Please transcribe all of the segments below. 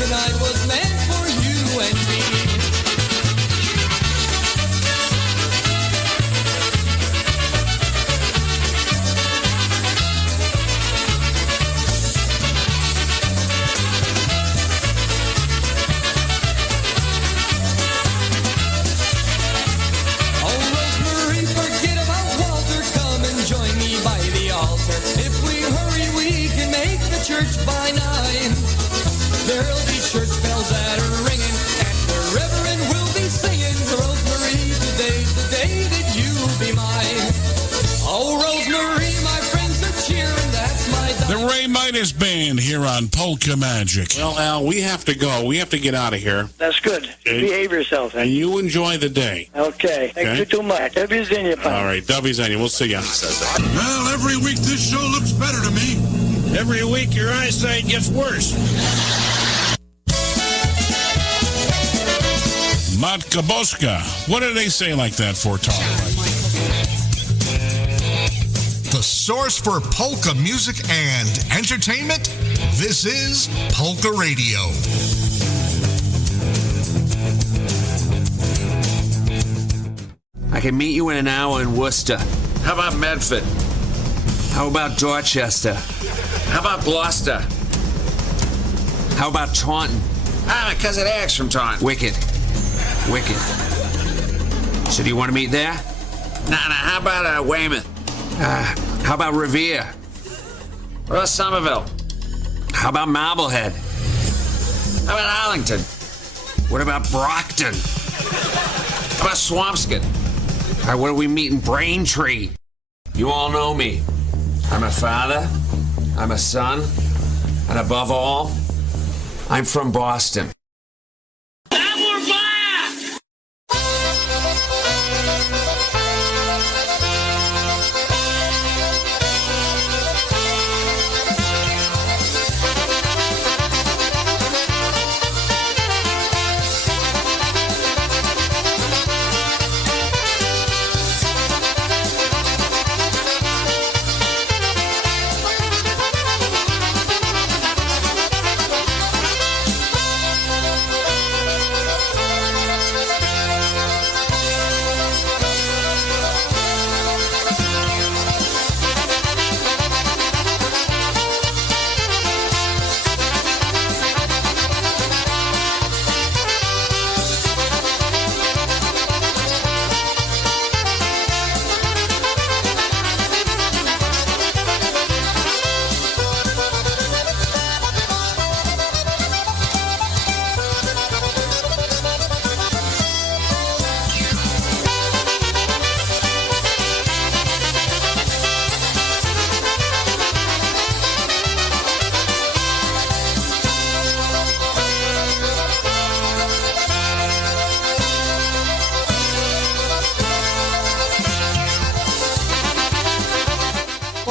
tonight was meant for you and me. Church by 9. There'll be church bells that are ringing, and the reverend will be singing. Rosemary, today's the day that you'll be mine. Oh, Rosemary, my friends are cheering. That's my The Ray Midas Band here on Polka Magic. Well, Al, we have to go. We have to get out of here. That's good. Okay. Behave yourself. And you enjoy the day. Okay. Thank you too much. W's in you, pal. All right. W's in you. We'll see you. Well, every week this show looks better to me. Every week your eyesight gets worse. Matka Boska. What do they say like that for, Tom? The source for polka music and entertainment. This is PolkaRadio. I can meet you in an hour in Worcester. How about Medford? How about Dorchester? How about Gloucester? How about Taunton? Ah, because it acts from Taunton. Wicked. So do you want to meet there? Nah, how about Weymouth? How about Revere? What about Somerville? How about Marblehead? How about Arlington? What about Brockton? How about Swampscott? All right, what do we meet in Braintree? You all know me. I'm a father, I'm a son, and above all, I'm from Boston. And we're back!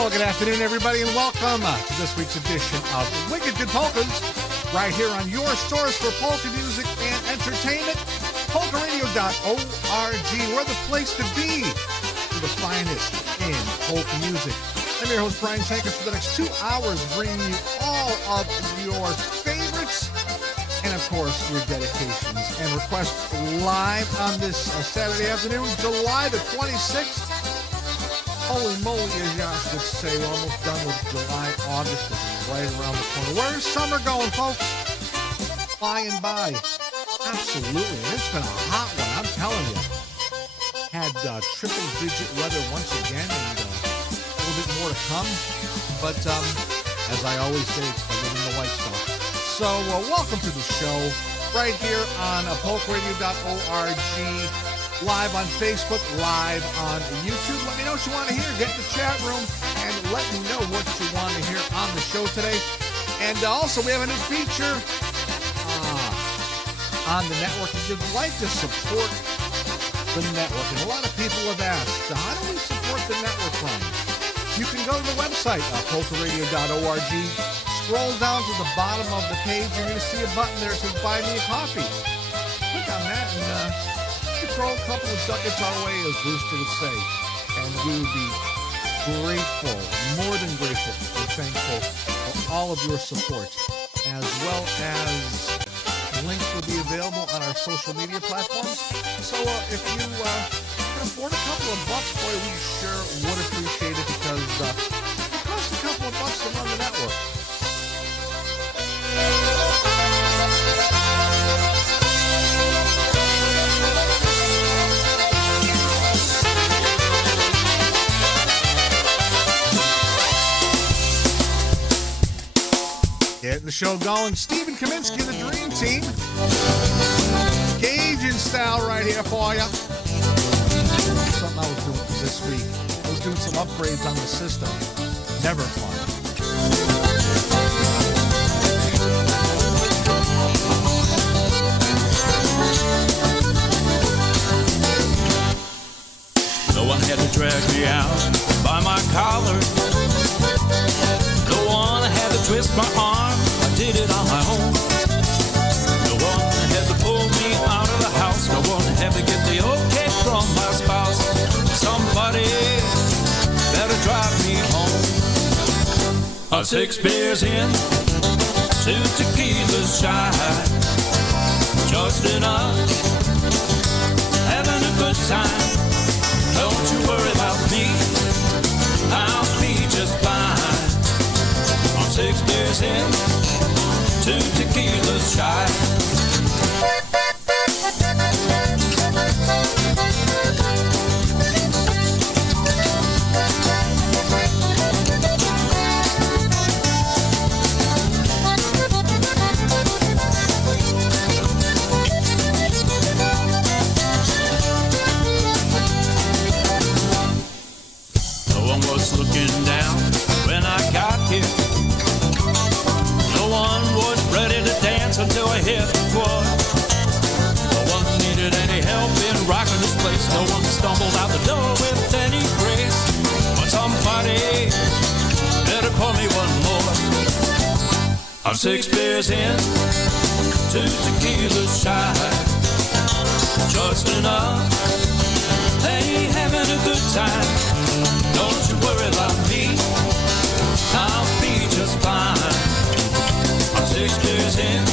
Good afternoon, everybody, and welcome to this week's edition of Wicked Good Polkas, right here on your source for polka music and entertainment, PolkaRadio.org. We're the place to be for the finest in polka music. I'm your host, Brian Chenkus, for the next 2 hours, bringing you all of your favorites and, of course, your dedications and requests live on this Saturday afternoon, July the 26th. Holy moly, as Josh would say, we're almost done with July. August is right around the corner. Where's summer going, folks? Flying by. Absolutely. And it's been a hot one, I'm telling you. Had triple-digit weather once again, and a little bit more to come. But as I always say, it's better than the white stuff. So welcome to the show right here on PolkaRadio.org. Live on Facebook, live on YouTube. Let me know what you want to hear. Get in the chat room and let me know what you want to hear on the show today. And also, we have a new feature on the network. If you'd like to support the network, and a lot of people have asked, how do we support the network, Brian? You can go to the website, PolkaRadio.org. Scroll down to the bottom of the page. You're going to see a button there that says Buy Me a Coffee. Click on that and throw a couple of ducats our way, as Brewster would say, and we would be grateful, more than grateful, and thankful for all of your support, as well as social media platforms. So if you can afford a couple of bucks, boy, we sure would appreciate it, because it costs a couple of bucks to run the network. Getting the show going, Stephen Kaminsky, the Dream Team. Cajun style right here for you. Something I was doing this week. I was doing some upgrades on the system. Never fun. No one had to drag me out by my collar. No one had to twist my arm, I did it on my own. No one had to pull me out of the house. No one had to get the okay from my spouse. Somebody better drive me home. I'm 6 beers in, 2 tequilas shy. Just enough, having a good time. Don't you worry about me, I'll be just fine. 6 beers in, 2 tequilas shy. No one was looking down when I got here. No one was ready to dance until I hit the floor. No one needed any help in rocking this place. No one stumbled out the door with any grace. But somebody better pour me one more. I'm 6 beers in, 2 tequilas shy. Just enough, hey, having a good time. Don't you worry about me, I'll be just fine. 6 beers in,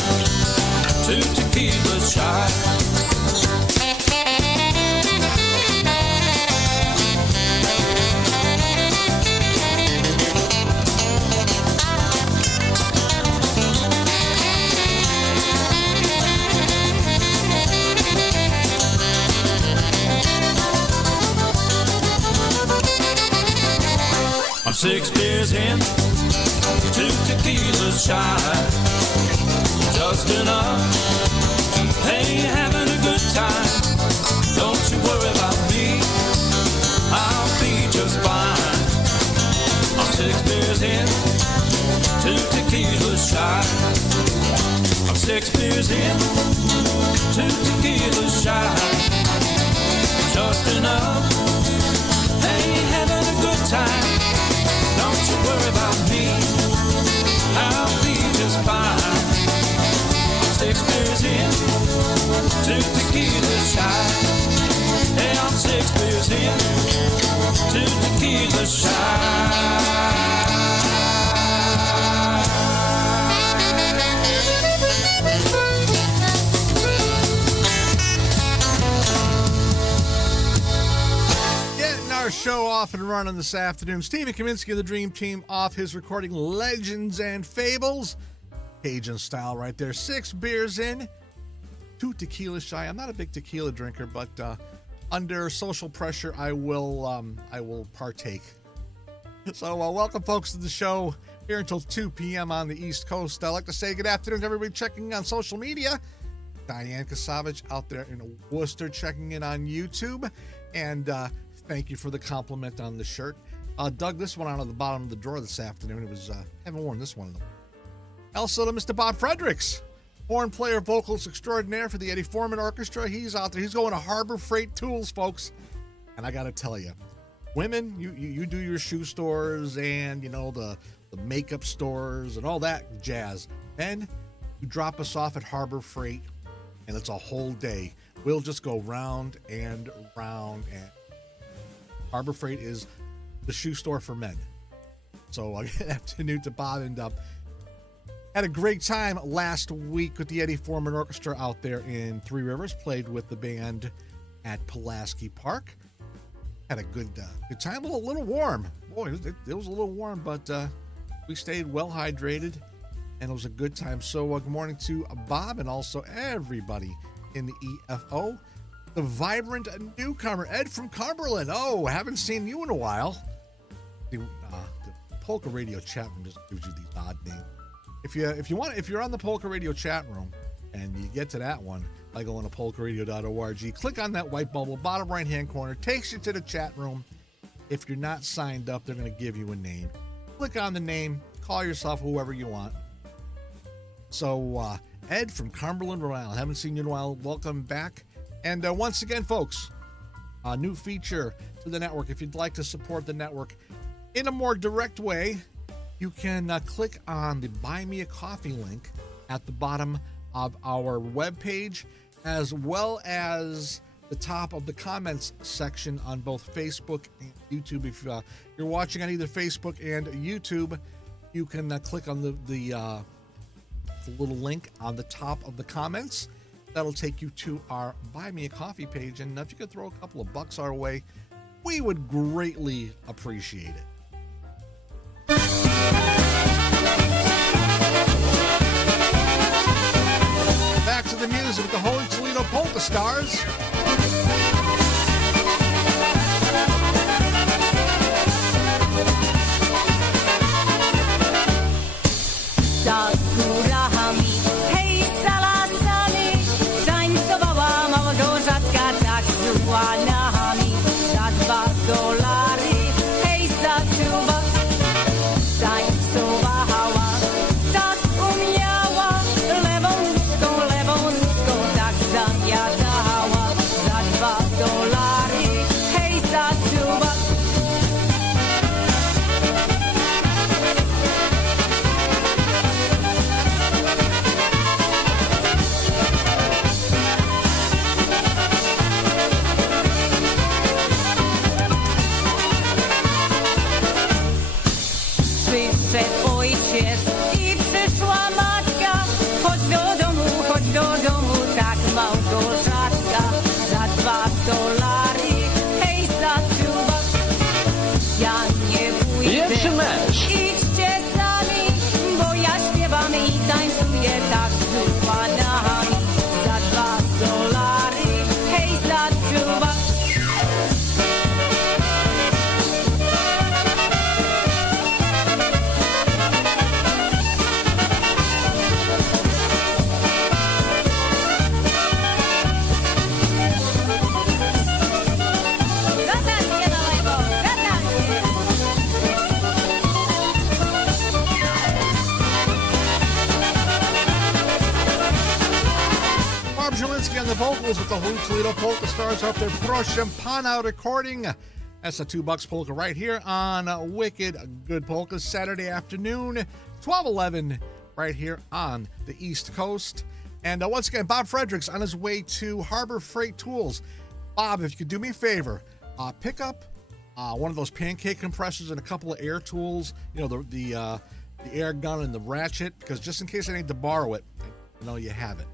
2 tequilas shy. I'm 6 beers in, 2 tequilas shy. Just enough, hey, having a good time. Don't you worry about me, I'll be just fine. I'm 6 beers in, 2 tequilas shy. I'm 6 beers in, 2 tequilas shy. Just enough, hey, having a good time. Don't you worry about me, I'll be just fine. 6 beers in, 2 tequilas shy. Hey, I'm 6 beers in, 2 tequilas shy. Getting our show off and running this afternoon. Stephen Kaminsky of the Dream Team off his recording Legends and Fables. Cajun style right there. 6 beers in, 2 tequilas shy. I'm not a big tequila drinker, but under social pressure, I will partake. So welcome, folks, to the show here until 2 p.m. on the East Coast. I'd like to say good afternoon to everybody checking on social media. Diane Kasavage out there in Worcester checking in on YouTube. And thank you for the compliment on the shirt. Dug this one out of the bottom of the drawer this afternoon. It was haven't worn this one in the Also to Mr. Bob Fredericks, horn player, vocals extraordinaire for the Eddie Foreman Orchestra. He's out there. He's going to Harbor Freight Tools, folks. And I got to tell you, women, you do your shoe stores and, you know, the makeup stores and all that jazz. Men, you drop us off at Harbor Freight, and it's a whole day. We'll just go round and round. And Harbor Freight is the shoe store for men. So good afternoon to Bob, and Had a great time last week with the Eddie Foreman Orchestra out there in Three Rivers. Played with the band at Pulaski Park. Had a good time. A little warm. Boy, it was a little warm, but we stayed well hydrated, and it was a good time. So good morning to Bob and also everybody in the EFO. The vibrant newcomer, Ed from Cumberland. Oh, haven't seen you in a while. The Polka Radio chat room just gives you these odd names. If you're on the Polka Radio chat room and you get to that one by going to polkaradio.org, click on that white bubble, bottom right hand corner, takes you to the chat room. If you're not signed up, they're going to give you a name. Click on the name, call yourself whoever you want. So Ed from Cumberland, Rhode Island, haven't seen you in a while. Welcome back. And once again, folks, a new feature to the network. If you'd like to support the network in a more direct way, you can click on the Buy Me a Coffee link at the bottom of our webpage, as well as the top of the comments section on both Facebook and YouTube. If you're watching on either Facebook and YouTube, you can click on the little link on the top of the comments. That'll take you to our Buy Me a Coffee page, and if you could throw a couple of bucks our way, we would greatly appreciate it. Back to the music with the Holy Toledo Polka Stars. Za górami, hej, salasami, tańcowała Małgorzatka tak z ułanami. Za $2, hej, za tuba, tańcowała, tak umiała, lewą nóżką tak zamiatała. Za $2, hej, za tuba. Przyszedł ojciec i przyszła matka, chodź do domu, tak Małgorzatka. Za $2, hej, za tuba. Ja nie pójdę, idźcie sami, bo ja śpiewam i tańcuję tak z ułanami. Za $2, hej, za tuba. On the vocals with the Holy Toledo Polka Stars up there. Proszę Pana recording. That's a $2 polka right here on Wicked Good Polkas Saturday afternoon, 12:11 right here on the East Coast. And once again, Bob Fredericks on his way to Harbor Freight Tools. Bob, if you could do me a favor, pick up one of those pancake compressors and a couple of air tools. You know, the air gun and the ratchet, because just in case I need to borrow it, I know you have it.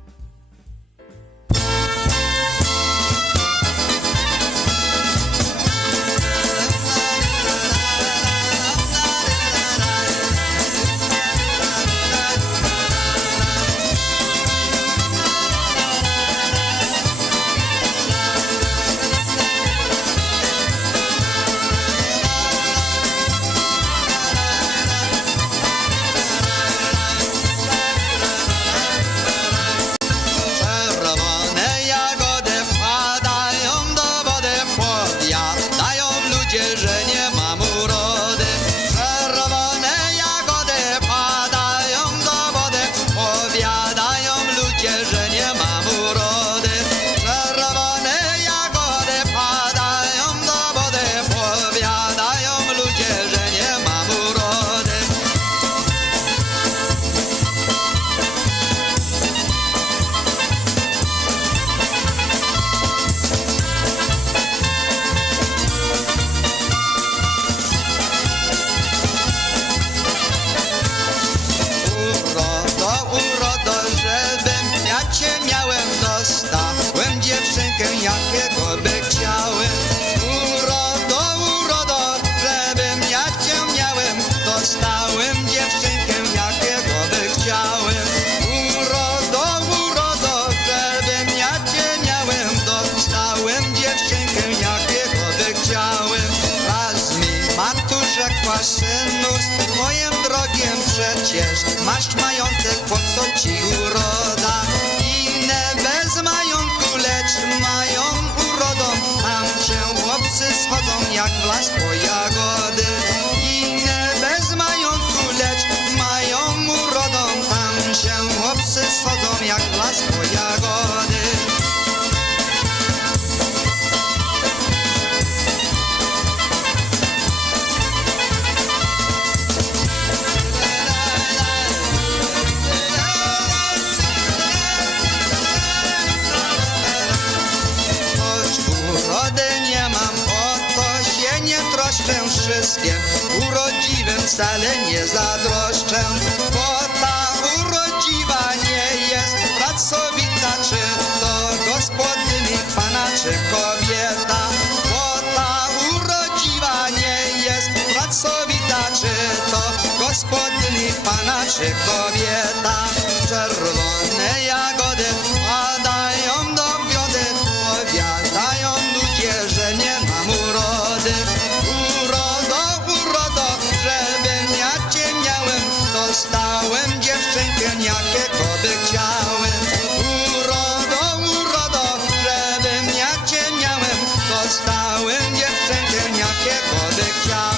Chenkus, moim drogiem przecież masz majątek, po co ci uroda? Inne bez majątku, lecz mają urodą, tam cię chłopcy schodzą jak w las po jagody. Inne bez majątku, lecz mają urodą, tam się chłopcy schodzą jak w las po jagody. Wszystkie urodziwym wcale nie zadroszczę, bo ta urodziwa nie jest pracowita, czy to gospodyni pana, czy kobieta. Bo ta urodziwa nie jest pracowita, czy to gospodyni pana, czy kobieta. Czerwone jagody padają do biody, powiadają ludzie, że nie mam urody. Dostałem dziewczynkę, jakiego by chciałem. Urodo, urodo, żebym ja cię miałem. Dostałem dziewczynkę, jakiego by chciałem.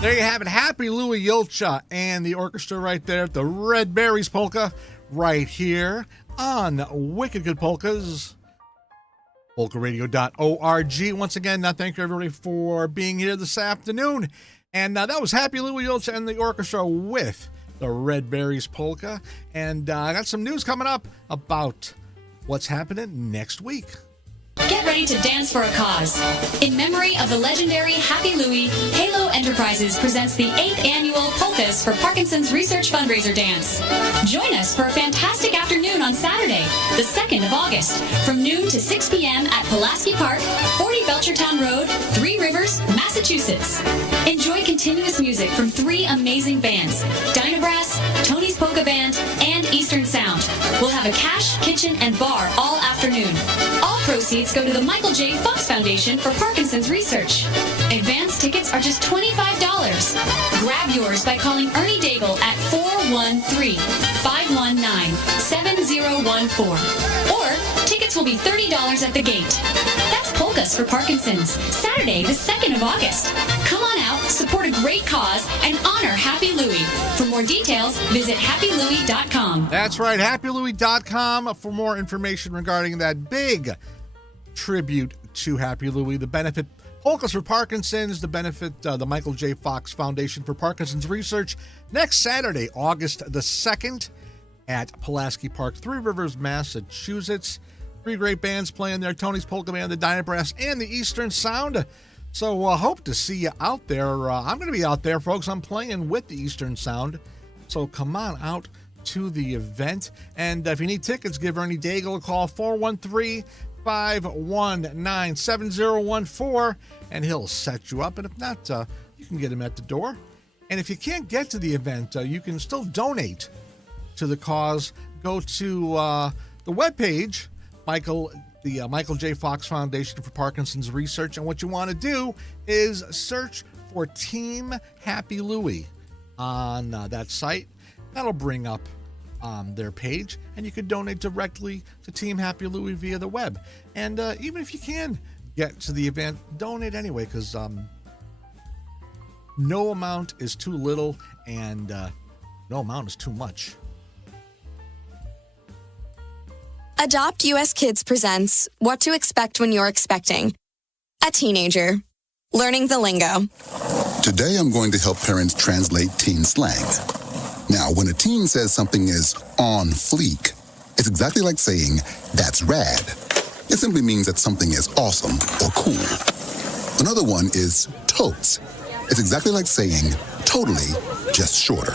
There you have it. Happy Louie Yulcha and the orchestra right there at the Red Berries Polka right here on Wicked Good Polkas. PolkaRadio.org. Once again, thank you everybody for being here this afternoon. And that was Happy Louie Yulcha and the orchestra with the Red Berries Polka. And I got some news coming up about what's happening next week. Get ready to dance for a cause. In memory of the legendary Happy Louie, Halo Enterprises presents the 8th annual Polkas for Parkinson's Research Fundraiser Dance. Join us for a fantastic afternoon on Saturday, the 2nd of August, from noon to 6 p.m. at Pulaski Park, 40 Belchertown Road, Three Rivers, Massachusetts. Enjoy continuous music from 3 amazing bands, Dynabrass, Tony's Polka Band, and Eastern Sound. We'll have a cash, kitchen, and bar all afternoon. All proceeds go to the Michael J. Fox Foundation for Parkinson's Research. Advance tickets are just $25. Grab yours by calling Ernie Daigle at 413-519-7014. Or tickets will be $30 at the gate. That's Polkas for Parkinson's, Saturday, the 2nd of August. Come on out, support a great cause, and honor Happy Louie. For more details, visit happylouie.com. That's right, happylouie.com for more information regarding that big tribute to Happy Louie, the benefit Polkas for Parkinson's, the benefit the Michael J. Fox Foundation for Parkinson's Research, next Saturday, August the 2nd at Pulaski Park, Three Rivers, Massachusetts. 3 great bands playing there, Tony's Polka Band, the Dynabrass, and the Eastern Sound. So hope to see you out there. I'm going to be out there, folks. I'm playing with the Eastern Sound. So come on out to the event. And if you need tickets, give Ernie Daigle a call, 413-519-7014, and he'll set you up. And if not, you can get him at the door. And if you can't get to the event, you can still donate to the cause. Go to the webpage, the Michael J. Fox Foundation for Parkinson's Research. And what you want to do is search for Team Happy Louie on that site. That'll bring up their page, and you can donate directly to Team Happy Louie via the web. And even if you can get to the event, donate anyway, because no amount is too little, and no amount is too much. Adopt US Kids presents What to Expect When You're Expecting. A teenager. Learning the lingo. Today I'm going to help parents translate teen slang. Now, when a teen says something is on fleek, it's exactly like saying, that's rad. It simply means that something is awesome or cool. Another one is totes. It's exactly like saying totally, just shorter.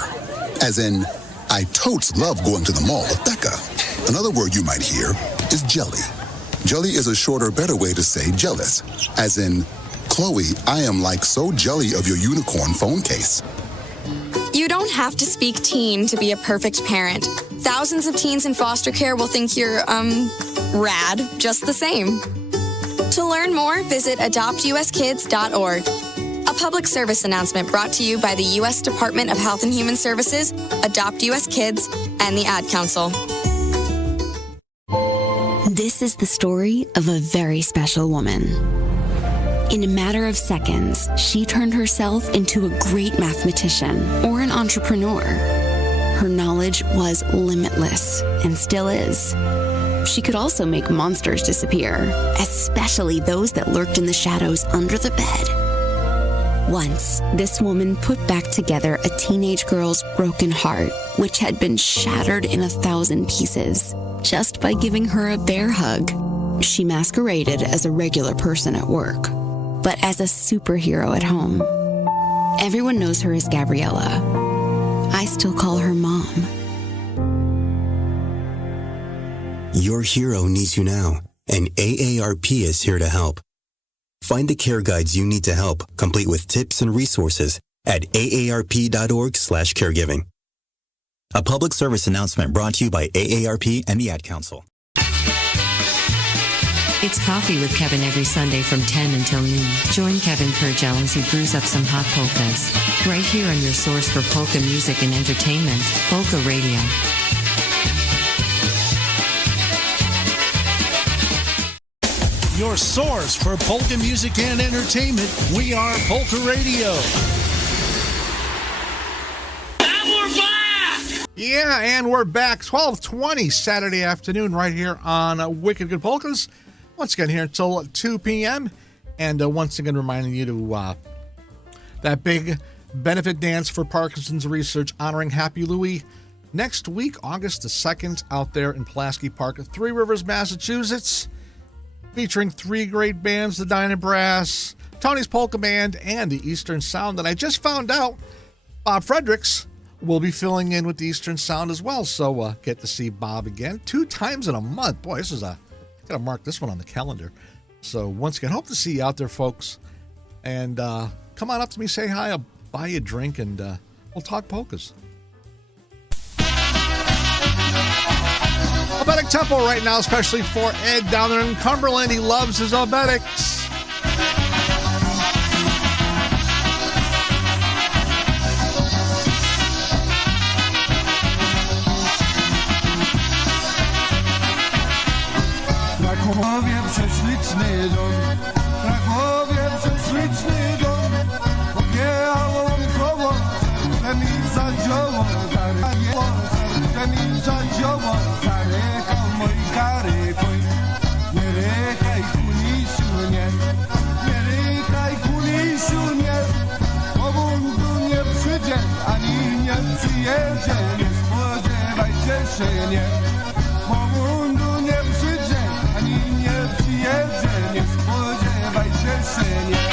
As in, I totes love going to the mall with Becca. Another word you might hear is jelly. Jelly is a shorter, better way to say jealous. As in, Chloe, I am like so jelly of your unicorn phone case. You don't have to speak teen to be a perfect parent. Thousands of teens in foster care will think you're, rad, just the same. To learn more, visit adoptuskids.org. A public service announcement brought to you by the U.S. Department of Health and Human Services, Adopt U.S. Kids, and the Ad Council. This is the story of a very special woman. In a matter of seconds, she turned herself into a great mathematician or an entrepreneur. Her knowledge was limitless and still is. She could also make monsters disappear, especially those that lurked in the shadows under the bed. Once, this woman put back together a teenage girl's broken heart, which had been shattered in 1,000 pieces, just by giving her a bear hug. She masqueraded as a regular person at work, but as a superhero at home. Everyone knows her as Gabriella. I still call her Mom. Your hero needs you now, and AARP is here to help. Find the care guides you need to help, complete with tips and resources at aarp.org/caregiving. A public service announcement brought to you by AARP and the Ad Council. It's Coffee with Kevin every Sunday from 10 until noon. Join Kevin Kurgel as he brews up some hot polkas. Right here on your source for polka music and entertainment, Polka Radio. Your source for polka music and entertainment, we are Polka Radio. And we're back! Yeah, and we're back. 12:20 Saturday afternoon right here on Wicked Good Polkas. Once again here until 2 p.m. And once again reminding you to that big benefit dance for Parkinson's research honoring Happy Louie next week, August the 2nd, out there in Pulaski Park, Three Rivers, Massachusetts, featuring three great bands, the Dyna Brass, Tony's Polka Band, and the Eastern Sound. And I just found out Bob Fredericks will be filling in with the Eastern Sound as well. So get to see Bob again 2 times in a month. Boy, this is gotta mark this one on the calendar. So once again, hope to see you out there, folks. And come on up to me, say hi, I'll buy you a drink, and we'll talk polkas. Obetic tempo right now, especially for Ed down there in Cumberland. He loves his Obetics. Krakowie prześliczny dom, Krakowie prześliczny dom, pojechał łąkowo, serce mi zadziało, serce mi zadziało, zarekał mój kary koń. Nie rykaj kunisiu, nie rykaj kunisiu, nie, bo buntu nie przyjdzie, ani nie przyjedzie, nie spodziewajcie się, nie, bo buntu nie przyjdzie, ani nie przyjedzie, nie spodziewajcie się, nie.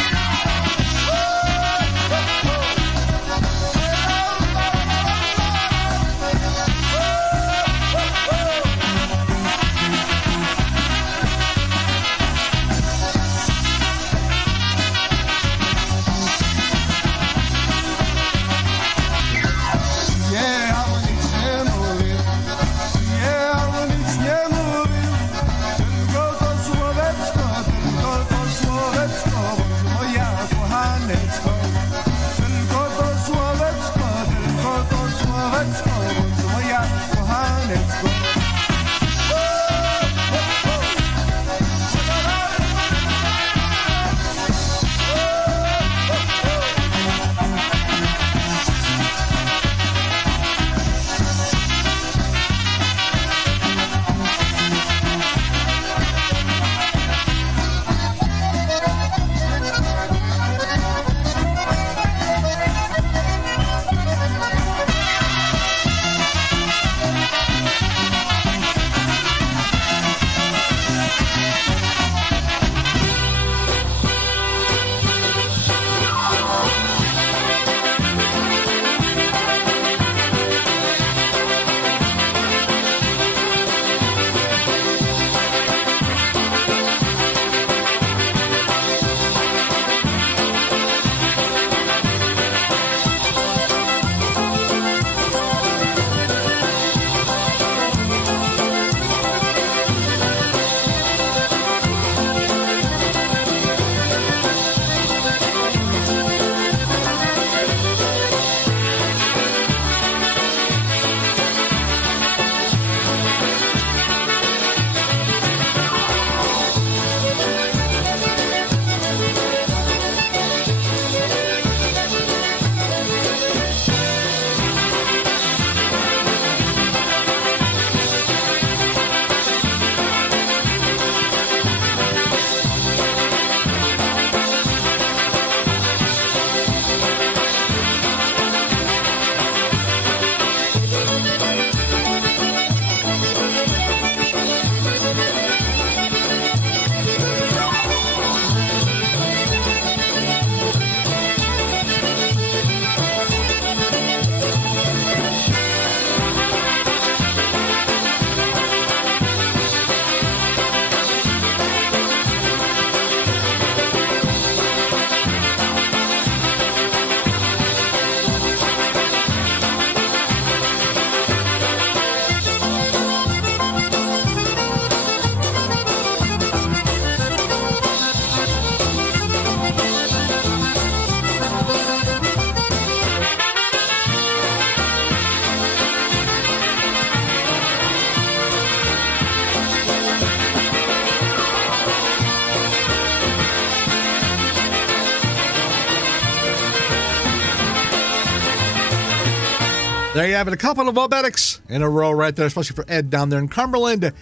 There you have it, a couple of Bobetics in a row right there, especially for Ed down there in Cumberland.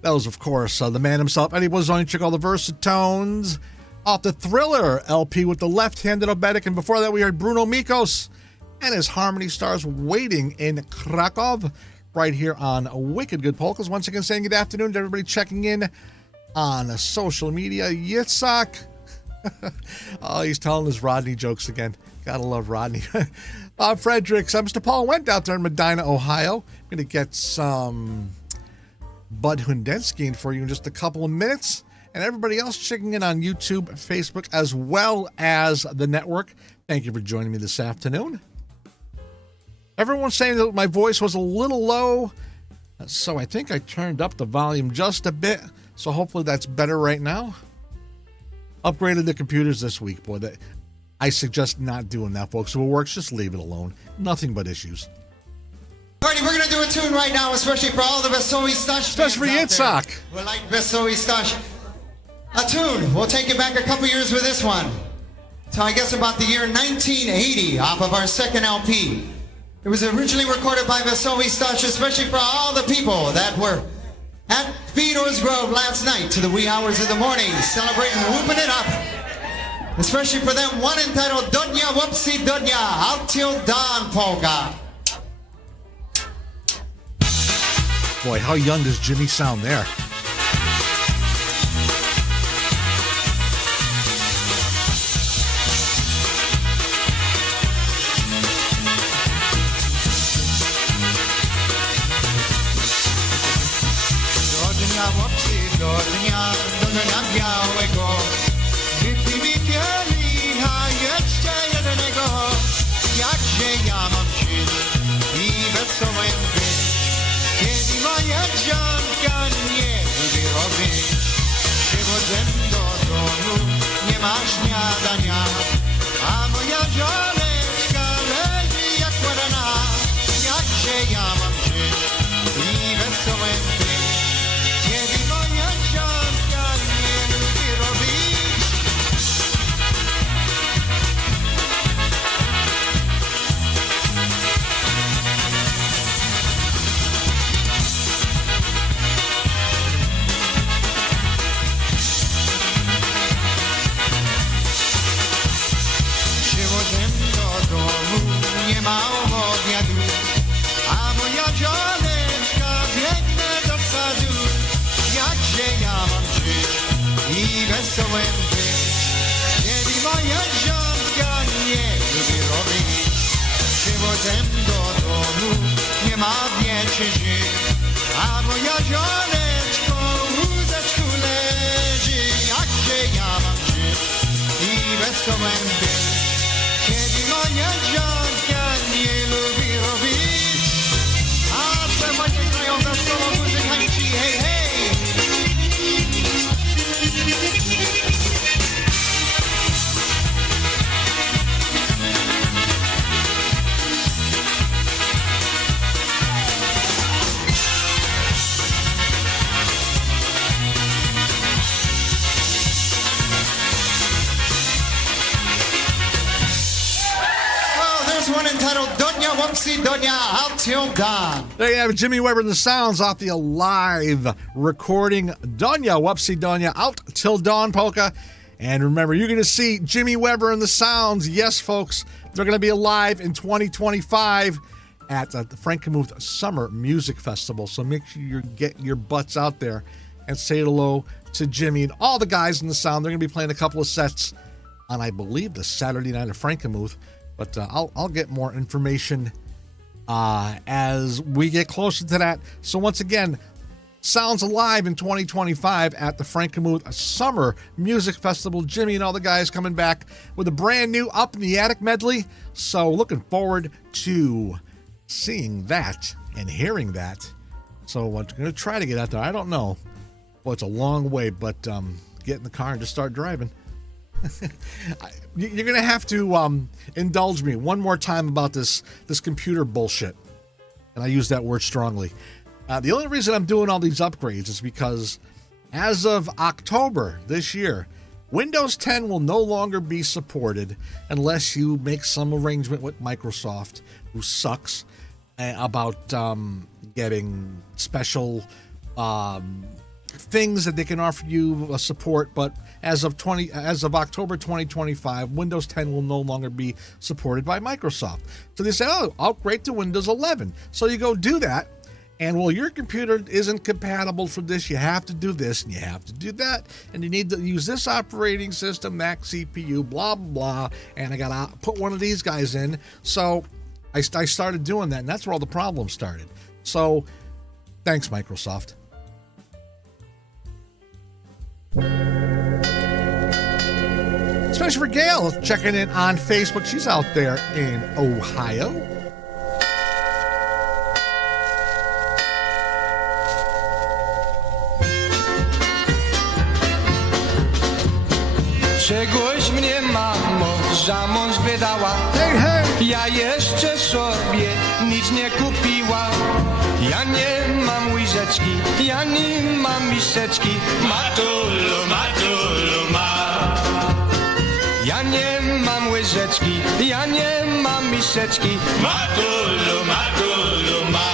That was, of course, the man himself, Eddie Blazonczyk, all the Versatones, off the Thriller LP with the left-handed Obetic. And before that, we heard Bruno Mikos and his Harmony Stars Waiting in Krakow, right here on Wicked Good Polkas. Once again, saying good afternoon to everybody checking in on social media. Yitzhak. Oh, he's telling his Rodney jokes again. Gotta love Rodney. Fredericks. Mr. Paul went out there in Medina, Ohio. I'm going to get some Bud Hundensky in for you in just a couple of minutes. And everybody else checking in on YouTube, Facebook, as well as the network. Thank you for joining me this afternoon. Everyone's saying that my voice was a little low, so I think I turned up the volume just a bit. So hopefully that's better right now. Upgraded the computers this week, boy. I suggest not doing that, folks. If it works, just leave it alone. Nothing but issues. Alrighty, we're going to do a tune right now, especially for all the Wesoły Stash fans Especially for Yitzhak. We like Wesoły Stash. A tune. We'll take it back a couple years with this one. So I guess about the year 1980, off of our second LP. It was originally recorded by Wesoły Stash, especially for all the people that were at Feedor's Grove last night to the wee hours of the morning, celebrating, whooping it up. Especially for them, one entitled Dodnia Whoopsie Dodnia, Out Till Dawn Polka. Boy, how young does Jimmy sound there? Dodnia Whoopsie Dodnia, Dodnia białego. Wypielicha jeszcze jednego. Jakże ja mam żyć i wesołym być, kiedy moja dzianka nie lubi robić. Przychodzę do domu, nie ma śniadania, a moja żoneczka leży jak ładana. Jakże ja mam żyć i wesołym być, kiedy moja dzianka nie lubi robić. Nie ma obiadu, a moja żoneczka biegnie do sadu. Jakże ja mam żyć i wesołym być, kiedy moja żonka nie lubi robić. Przychodzę do domu, nie ma wieczerzy, a moja żoneczko w łóżeczku leży. Jakże ja mam żyć i wesołym być, kiedy moja żonka nie lubi robić. A te ładnie grają za sobą muzykanci, hej, hej! One entitled Dodnia Whoopsie Dodnia, Out Till Dawn. There you have it, Jimmy Weber and the Sounds off the Alive recording Dodnia Whoopsie Dodnia, Out Till Dawn Polka. And remember, you're going to see Jimmy Weber and the Sounds. Yes, folks, they're going to be alive in 2025 at the Frankenmuth Summer Music Festival. So make sure you get your butts out there and say hello to Jimmy and all the guys in the Sound. They're going to be playing a couple of sets on, I believe, the Saturday night of Frankenmuth. But I'll get more information as we get closer to that. So once again, Sounds Alive in 2025 at the Frankenmuth Summer Music Festival. Jimmy and all the guys coming back with a brand new Up in the Attic medley. So looking forward to seeing that and hearing that. So I'm going to try to get out there. I don't know. Well, it's a long way, but get in the car and just start driving. You're going to have to indulge me one more time about this computer bullshit. And I use that word strongly. The only reason I'm doing all these upgrades is because as of October this year, Windows 10 will no longer be supported unless you make some arrangement with Microsoft, who sucks, about getting special things that they can offer you support, but as of October 2025, Windows 10 will no longer be supported by Microsoft. So they say, upgrade to Windows 11. So you go do that, and your computer isn't compatible for this. You have to do this, and you have to do that, and you need to use this operating system, Mac CPU, blah, blah, blah, and I got to put one of these guys in. So I started doing that, and that's where all the problems started. So thanks, Microsoft. Especially for Gail checking in on Facebook. She's out there in Ohio. Czegoś mnie mamo za mąż wydała. Ja jeszcze sobie nic nie kupiła. Ja nie mam łyżeczki, ja nie mam miseczki. Matulu, matulu, ma. Ja nie mam łyżeczki, ja nie mam miseczki. Matulu, matulu, ma.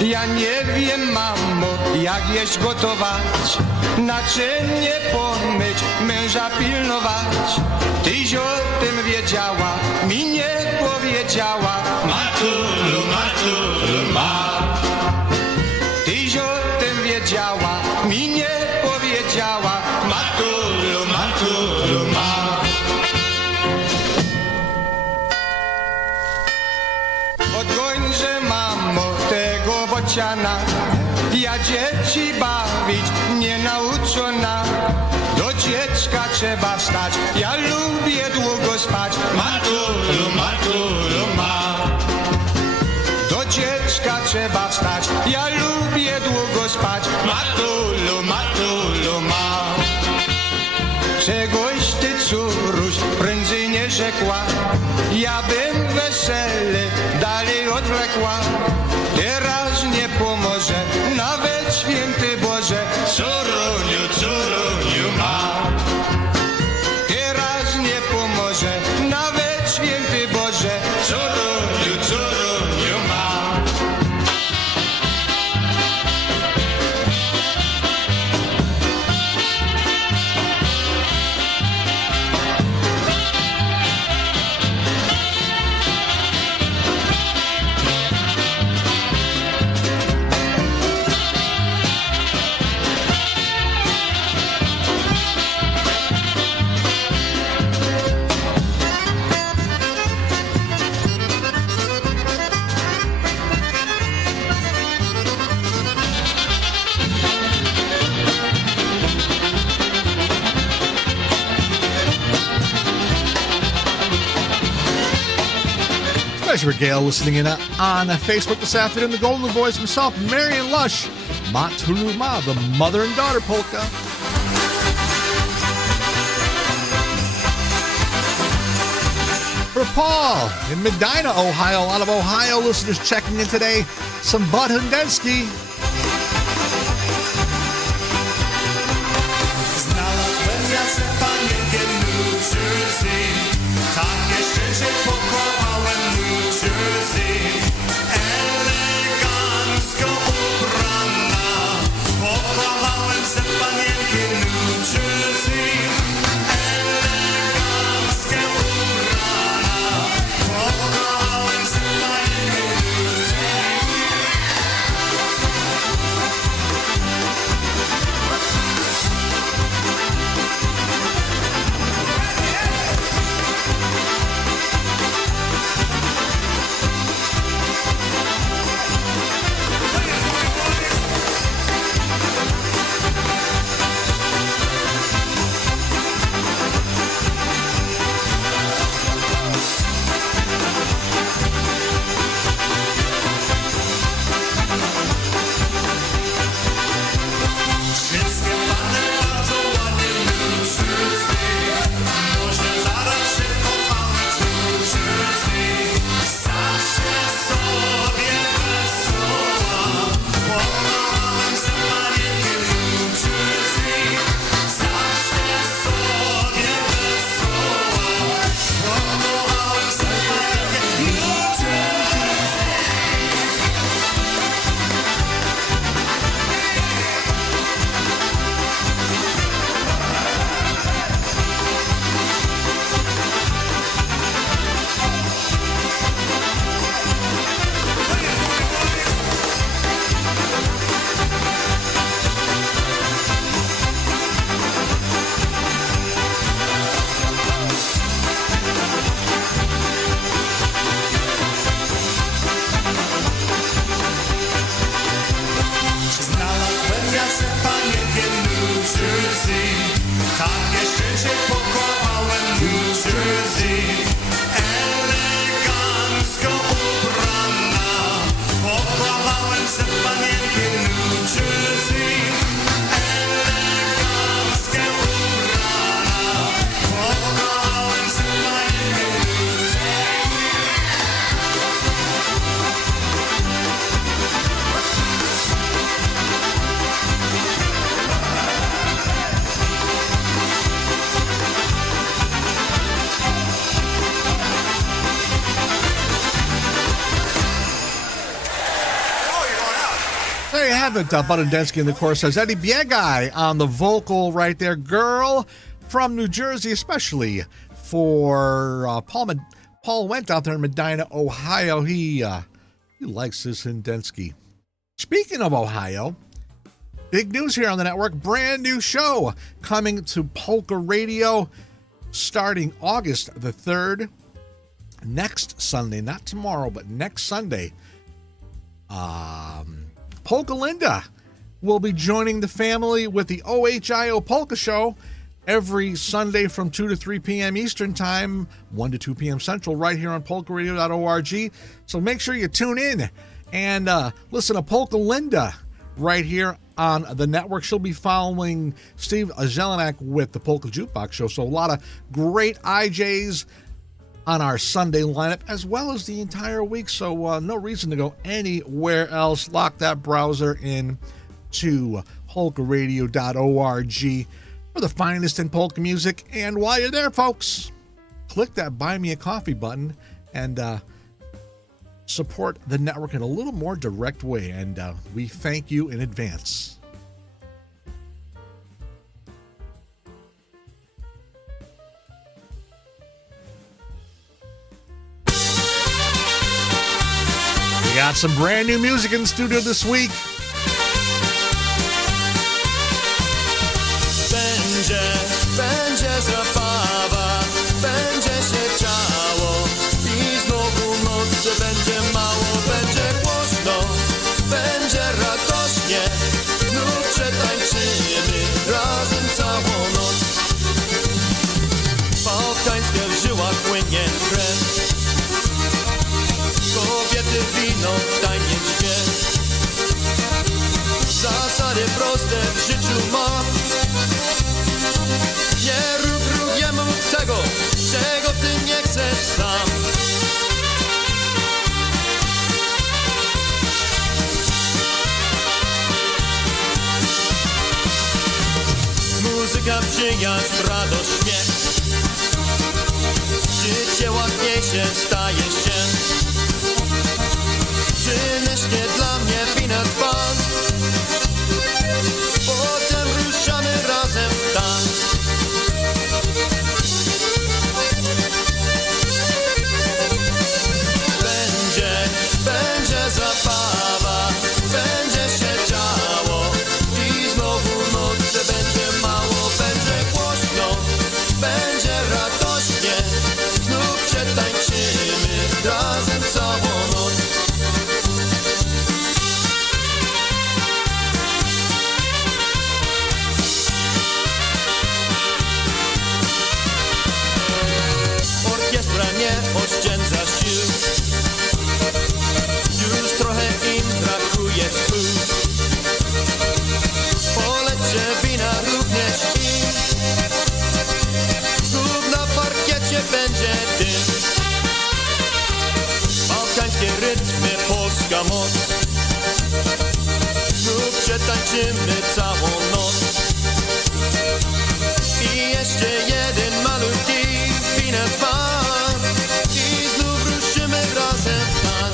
Ja nie wiem, mamo, jak jeść gotować, naczynie pomyć, męża pilnować. Tyś o tym wiedziała, mi nie powiedziała. Matulu, matulu, ma. Tyś o tym wiedziała, mi nie powiedziała. Matulu, matulu, ma. Odgońże, mamo, tego bociana. Ja dzieci bawić nie nauczona. Do dziecka trzeba wstać, ja lubię długo spać. Matulu, matulu, ma. Do dziecka trzeba wstać, ja lubię długo spać. Matulu, matulu, ma. Czegoś ty, córuś, prędzej nie rzekła. Ja bym wesele dalej odwlekła. Teraz nie pomoże nawet święty Boże. Córuniu, córuniu ma. Teraz nie pomoże nawet święty Boże. Córuniu, córuniu ma. For Gail listening in on Facebook this afternoon, the golden voice himself, Marion Lush, Matuluma, the mother and daughter polka. For Paul in Medina, Ohio, a lot of Ohio listeners checking in today. Some Bud Hundensky. you have it. Bud and Densky in the chorus says Eddie Biegai on the vocal right there. Girl from New Jersey, especially for Paul went out there in Medina, Ohio. He likes this in Densky. Speaking of Ohio, big news here on the network. Brand new show coming to Polka Radio starting August the 3rd. Next Sunday, not tomorrow, but next Sunday. Polka Linda will be joining the family with the OHIO Polka Show every Sunday from 2 to 3 p.m. Eastern Time, 1 to 2 p.m. Central, right here on PolkaRadio.org. So make sure you tune in and listen to Polka Linda right here on the network. She'll be following Steve Zelenak with the Polka Jukebox Show. So a lot of great IJs on our Sunday lineup, as well as the entire week. So no reason to go anywhere else. Lock that browser in to PolkaRadio.org for the finest in polka music. And while you're there, folks, click that Buy Me a Coffee button and support the network in a little more direct way. And we thank you in advance. We got some brand new music in the studio this week. Będzie zabawa, będzie się działo i znowu nocy będzie mało, będzie głośno, będzie radośnie, znów przetańczymy razem całą noc. Bałkańskie w żyłach płynie krew, kobiety wino, tańczyć śpiew. Zasady proste w życiu ma. Nie rób drugiemu tego, czego ty nie chcesz sam. Muzyka, przyjaźń, radość, śmiech. Życie ładniejsze staje się. Przynieście dla mnie peanut pan. Potem ruszamy razem w tan. Będzie zabawa, będzie się działo i znowu nocy będzie mało, będzie głośno, będzie radośnie, znów przetańczymy razem całą noc. Orkiestra nie oszczędza sił. Już trochę im brakuje tchu. Polecie wina również im. Znów na parkiecie będzie dym. Bałkańskie rytmy, polska moc. Znów przetańczymy całą noc. I jeszcze jeden malutki peanut pan. I znów ruszymy razem w tan.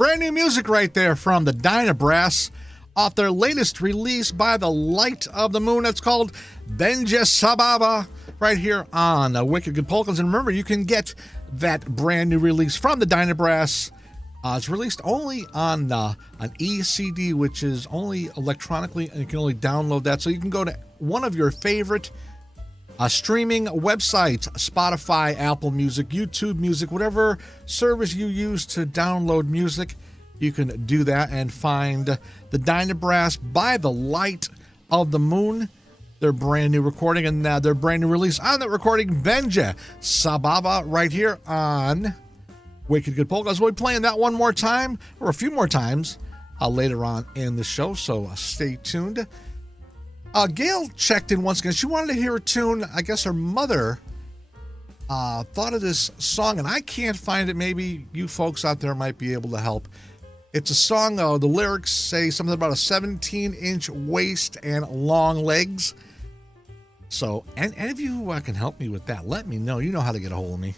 Brand new music right there from the Dynabrass off their latest release, By the Light of the Moon. It's called Benja Sababa right here on Wicked Good Polkas. And remember, you can get that brand new release from the Dynabrass. It's released only on an ECD, which is only electronically, and you can only download that. So you can go to one of your favorite streaming websites, Spotify, Apple Music, YouTube Music, whatever service you use to download music, you can do that and find the Dynabrass By the Light of the Moon, their brand new recording, and their brand new release on that recording, Benja Sababa, right here on Wicked Good Polkas. We'll be playing that one more time, or a few more times, later on in the show, so stay tuned. Gail checked in once again. She wanted to hear a tune. I guess her mother thought of this song, and I can't find it. Maybe you folks out there might be able to help. It's a song, the lyrics say something about a 17-inch waist and long legs. So, and any of you who can help me with that, let me know. You know how to get a hold of me.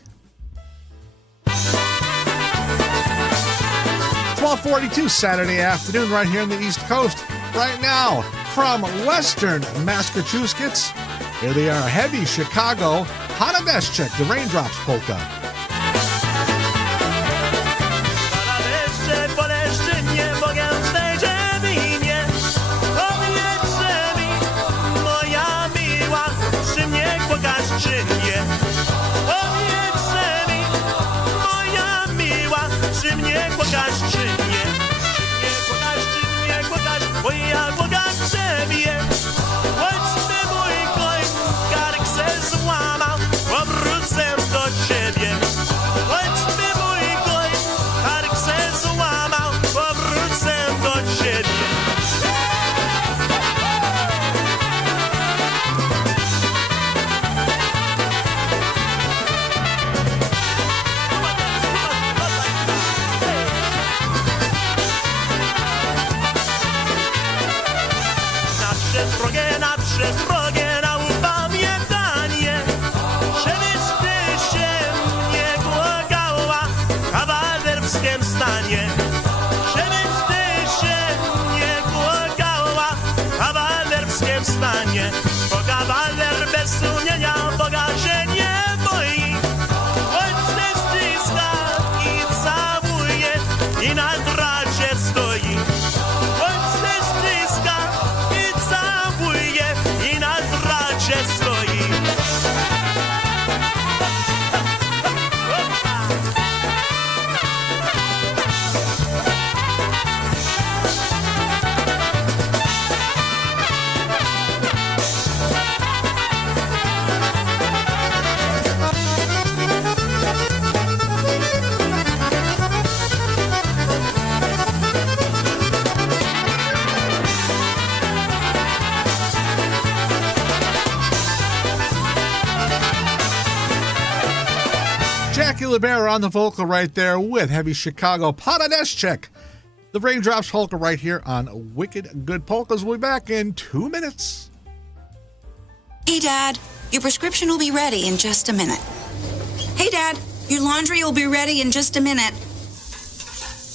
12:42 Saturday afternoon right here on the East Coast. Right now, from Western Massachusetts, here they are, Heavy Chicago, Hanadeshchik, the Raindrops Polka. Libera on the vocal right there with Heavy Chicago, Hanadeshchik, the Raindrops Polka right here on Wicked Good Polkas. We'll be back in 2 minutes. Hey, Dad, your prescription will be ready in just a minute. Hey, Dad, your laundry will be ready in just a minute.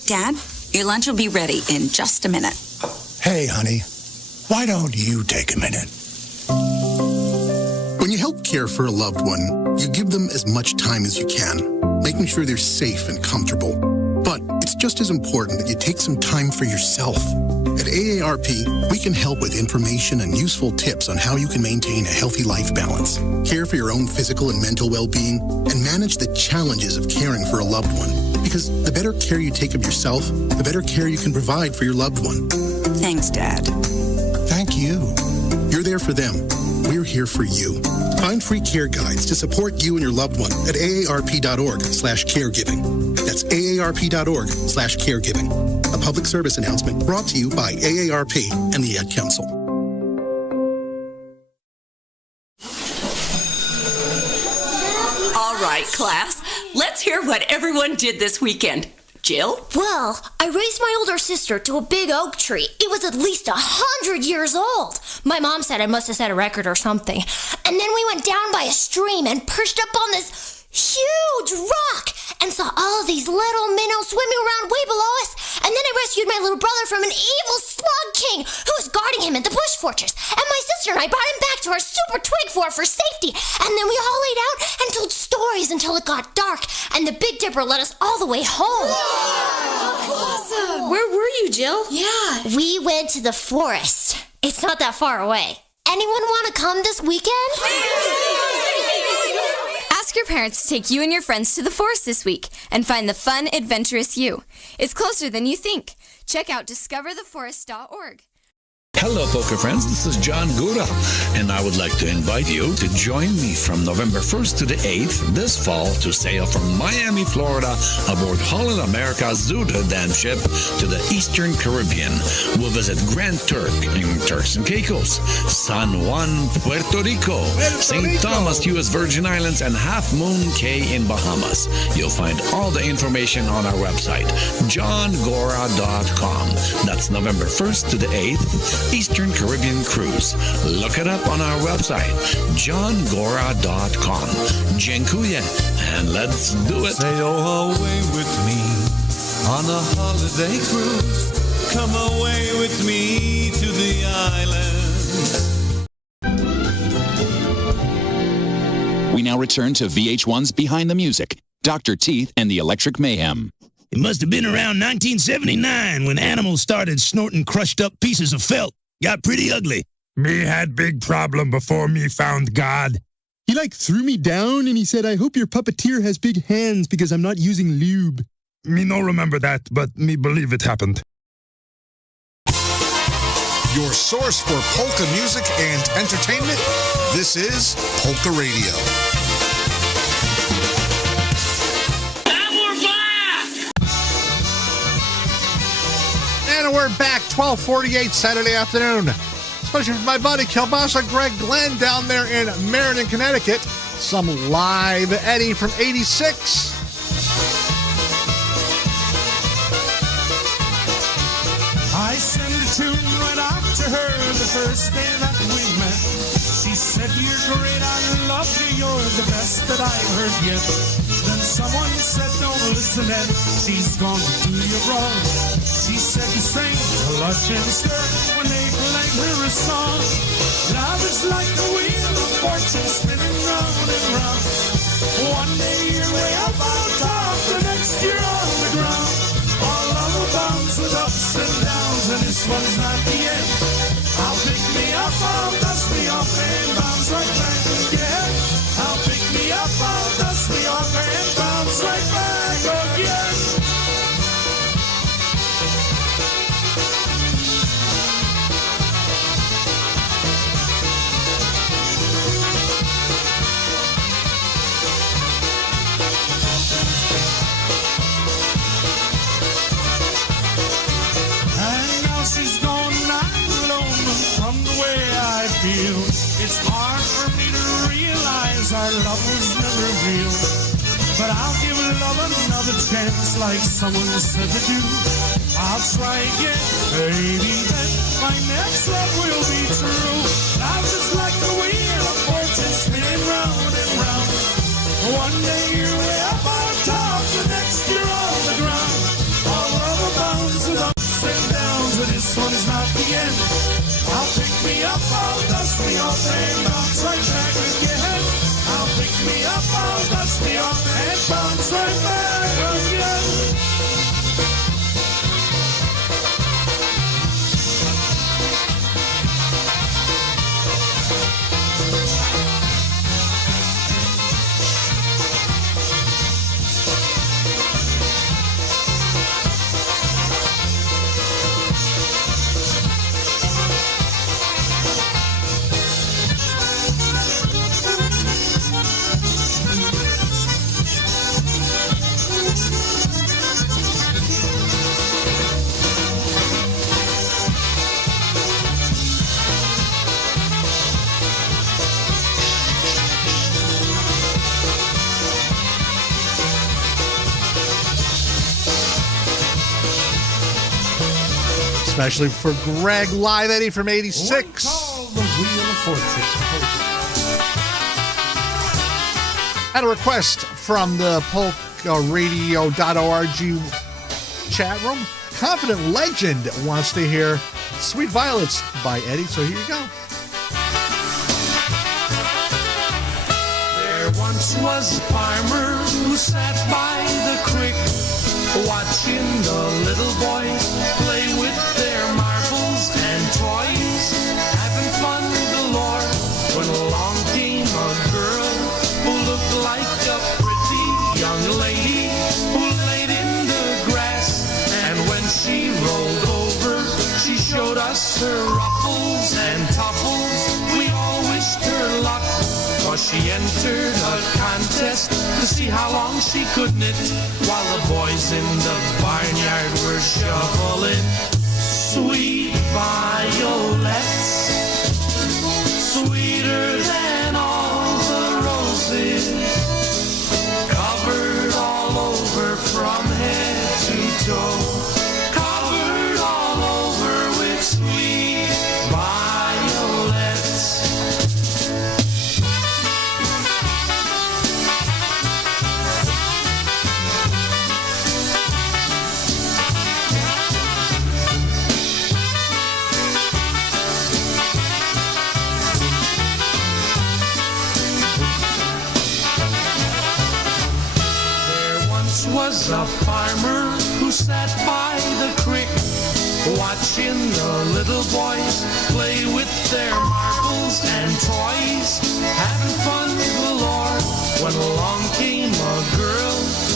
Dad, your lunch will be ready in just a minute. Hey, honey, why don't you take a minute? When you help care for a loved one, you give them as much time as you can, making sure they're safe and comfortable. But it's just as important that you take some time for yourself. At AARP, we can help with information and useful tips on how you can maintain a healthy life balance, care for your own physical and mental well-being, and manage the challenges of caring for a loved one. Because the better care you take of yourself, the better care you can provide for your loved one. Thanks, Dad. Thank you. You're there for them. We're here for you. Find free care guides to support you and your loved one at aarp.org/caregiving. That's aarp.org/caregiving. A public service announcement brought to you by AARP and the Ad Council. All right, class. Let's hear what everyone did this weekend. Jill? Well, I raised my older sister to a big oak tree. It was at least 100 years old. My mom said I must have set a record or something. And then we went down by a stream and perched up on this huge rock. and saw all of these little minnows swimming around way below us. And then I rescued my little brother from an evil slug king who was guarding him in the bush fortress. And my sister and I brought him back to our super twig fort for safety. And then we all laid out and told stories until it got dark. And the Big Dipper led us all the way home. Awesome. Where were you, Jill? Yeah. We went to the forest. It's not that far away. Anyone want to come this weekend? Ask your parents to take you and your friends to the forest this week and find the fun, adventurous you. It's closer than you think. Check out discovertheforest.org. Hello, Polka friends. This is John Gura, and I would like to invite you to join me from November 1st to the 8th this fall to sail from Miami, Florida, aboard Holland America's Zuda dance ship to the Eastern Caribbean. We'll visit Grand Turk in Turks and Caicos, San Juan, Puerto Rico, St. Thomas, U.S. Virgin Islands, and Half Moon Cay in Bahamas. You'll find all the information on our website, johngora.com. That's November 1st to the 8th. Eastern Caribbean Cruise. Look it up on our website, johngora.com. Dziękuję, and let's do it. Sail away with me on a holiday cruise. Come away with me to the island. We now return to VH1's Behind the Music, Dr. Teeth and the Electric Mayhem. It must have been around 1979 when animals started snorting crushed up pieces of felt. Got pretty ugly. Me had big problem before me found God. He threw me down and he said, I hope your puppeteer has big hands because I'm not using lube. Me no remember that, but me believe it happened. Your source for polka music and entertainment, this is Polka Radio. And we're back, 12:48 Saturday afternoon. Especially for my buddy Kielbasa Greg Glenn down there in Meriden, Connecticut. Some live Eddie from '86. I sent a tune right out to her the first day that we met. She said, you're great, I love you, you're the best that I've heard yet. Then someone said, don't listen, Ed, she's gonna do you wrong. She said to sing lush and stir when they played her a song. Love is like the wheel of fortune spinning round and round. One day you're way up on top, the next you're on the ground. All love abounds with ups and downs, and this one's not the end. I'll pick me up, I'll dust me off and bounce right back again. I'll pick me up, I'll dust me off and bounce right back again. She's gone, I'm alone from the way I feel. It's hard for me to realize our love was never real. But I'll give love another chance like someone said to do. I'll try again, maybe then my next love will be true. Love's just like the wheel of fortune spinning round and round. One day you're way up on top, the next you're on the ground. All love abounds with ups and downs, but this one's not the end. I'll pick me up, I'll dust me off and bounce right back again. I'll pick me up, I'll dust me off and bounce right back again. Especially for Greg Live Eddie from '86. The Wheel of Fortune. Had a request from the Polka PolkaRadio.org chat room. Confident Legend wants to hear Sweet Violets by Eddie, so here you go. There once was a farmer who sat by the creek, watching the little boys play with their marbles and toys, having fun galore, when along came a girl who looked like a pretty young lady who laid in the grass. And when she rolled over, she showed us her ruffles and tuffles. We all wished her luck, for she entered a contest to see how long she could knit, while the boys in the barnyard were shoveling. Sweet violets, sweeter than all the roses, covered all over from head to toe, covered all over with sweet violets. Was a farmer who sat by the creek, watching the little boys play with their marbles and toys, having fun galore, when along came a girl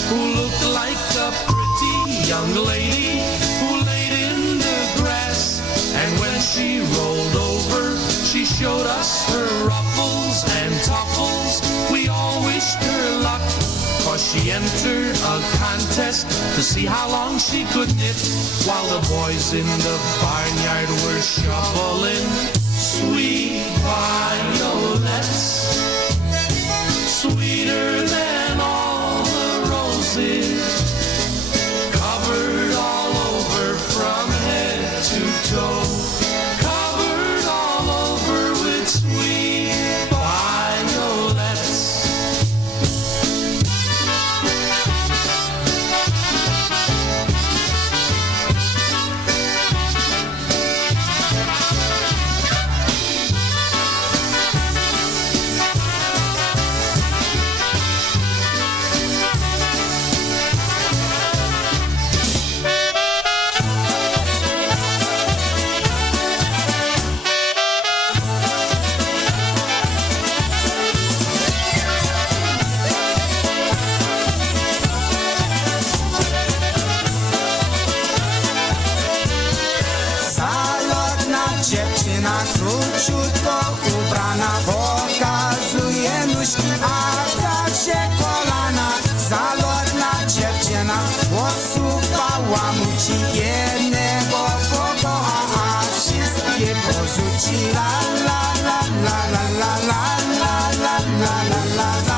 who looked like a pretty young lady who laid in the grass. And when she rolled over, she showed us her ruffles and tuffles. We all wished her luck, cause she entered a contest to see how long she could knit, while the boys in the barnyard were shoveling. Sweet violets, sweeter than all the roses, covered all over from head to toe, covered all over with sweet violets. Króciutko ubrana, pokazuje nóżki, a także kolana. Zalotna dziewczyna odsuwała mu ci jednego pokocha, a wszystkie porzuciła. La la la la la la la la la la la la la la la.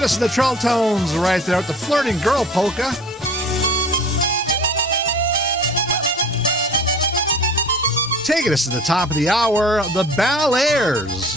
Chenkus and the Troll Tones right there at the Flirting Girl Polka. Taking us to the top of the hour, the Bel Airs.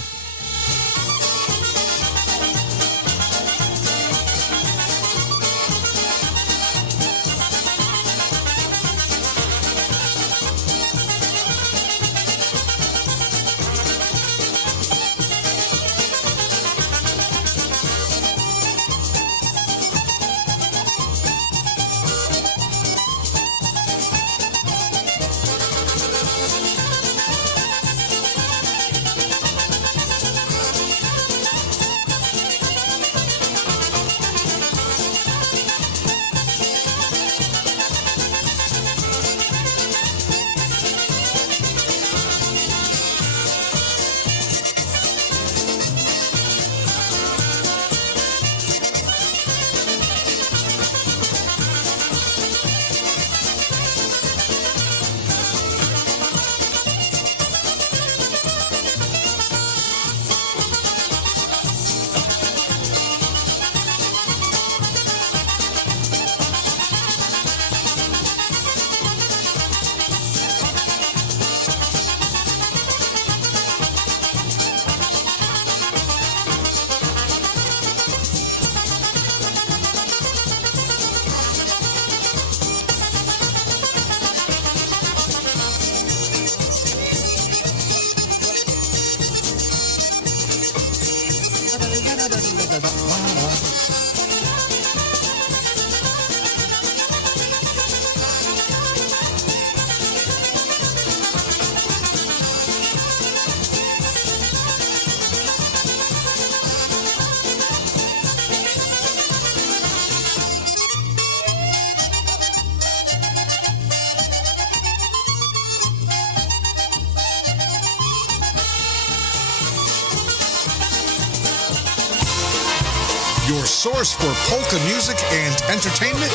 Your source for polka music and entertainment.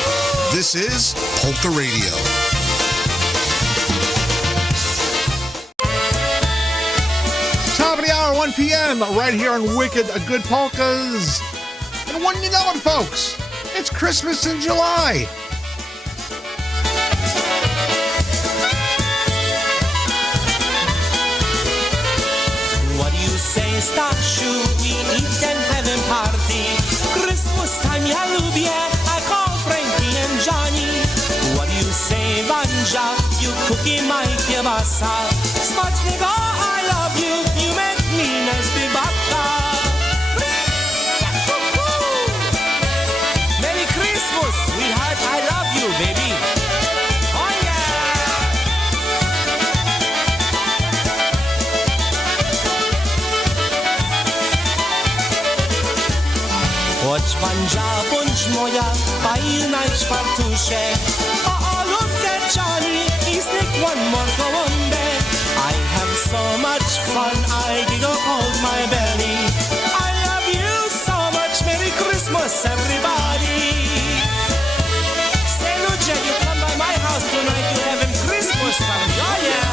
This is Polka Radio. Top of the hour, 1 p.m., right here on Wicked Good Polkas. And when you know it, folks, it's Christmas in July. What do you say, Stashu? We eat and have a party. Christmas time, ja lubię. I call Frankie and Johnny. What do you say, Banja? You cookie my kielbasa. Smacznego, I love you. You make me nice big babka. Merry Christmas, sweetheart. I love you, baby. Oh yeah. Chodź Banja, bądź moja, fajna i czwartusie. Oh, look at Johnny, he's like one more go on there. I have so much fun, I giggle hold my belly. I love you so much, Merry Christmas, everybody. Say, Lucia, you come by my house tonight, you having Christmas party, oh yeah.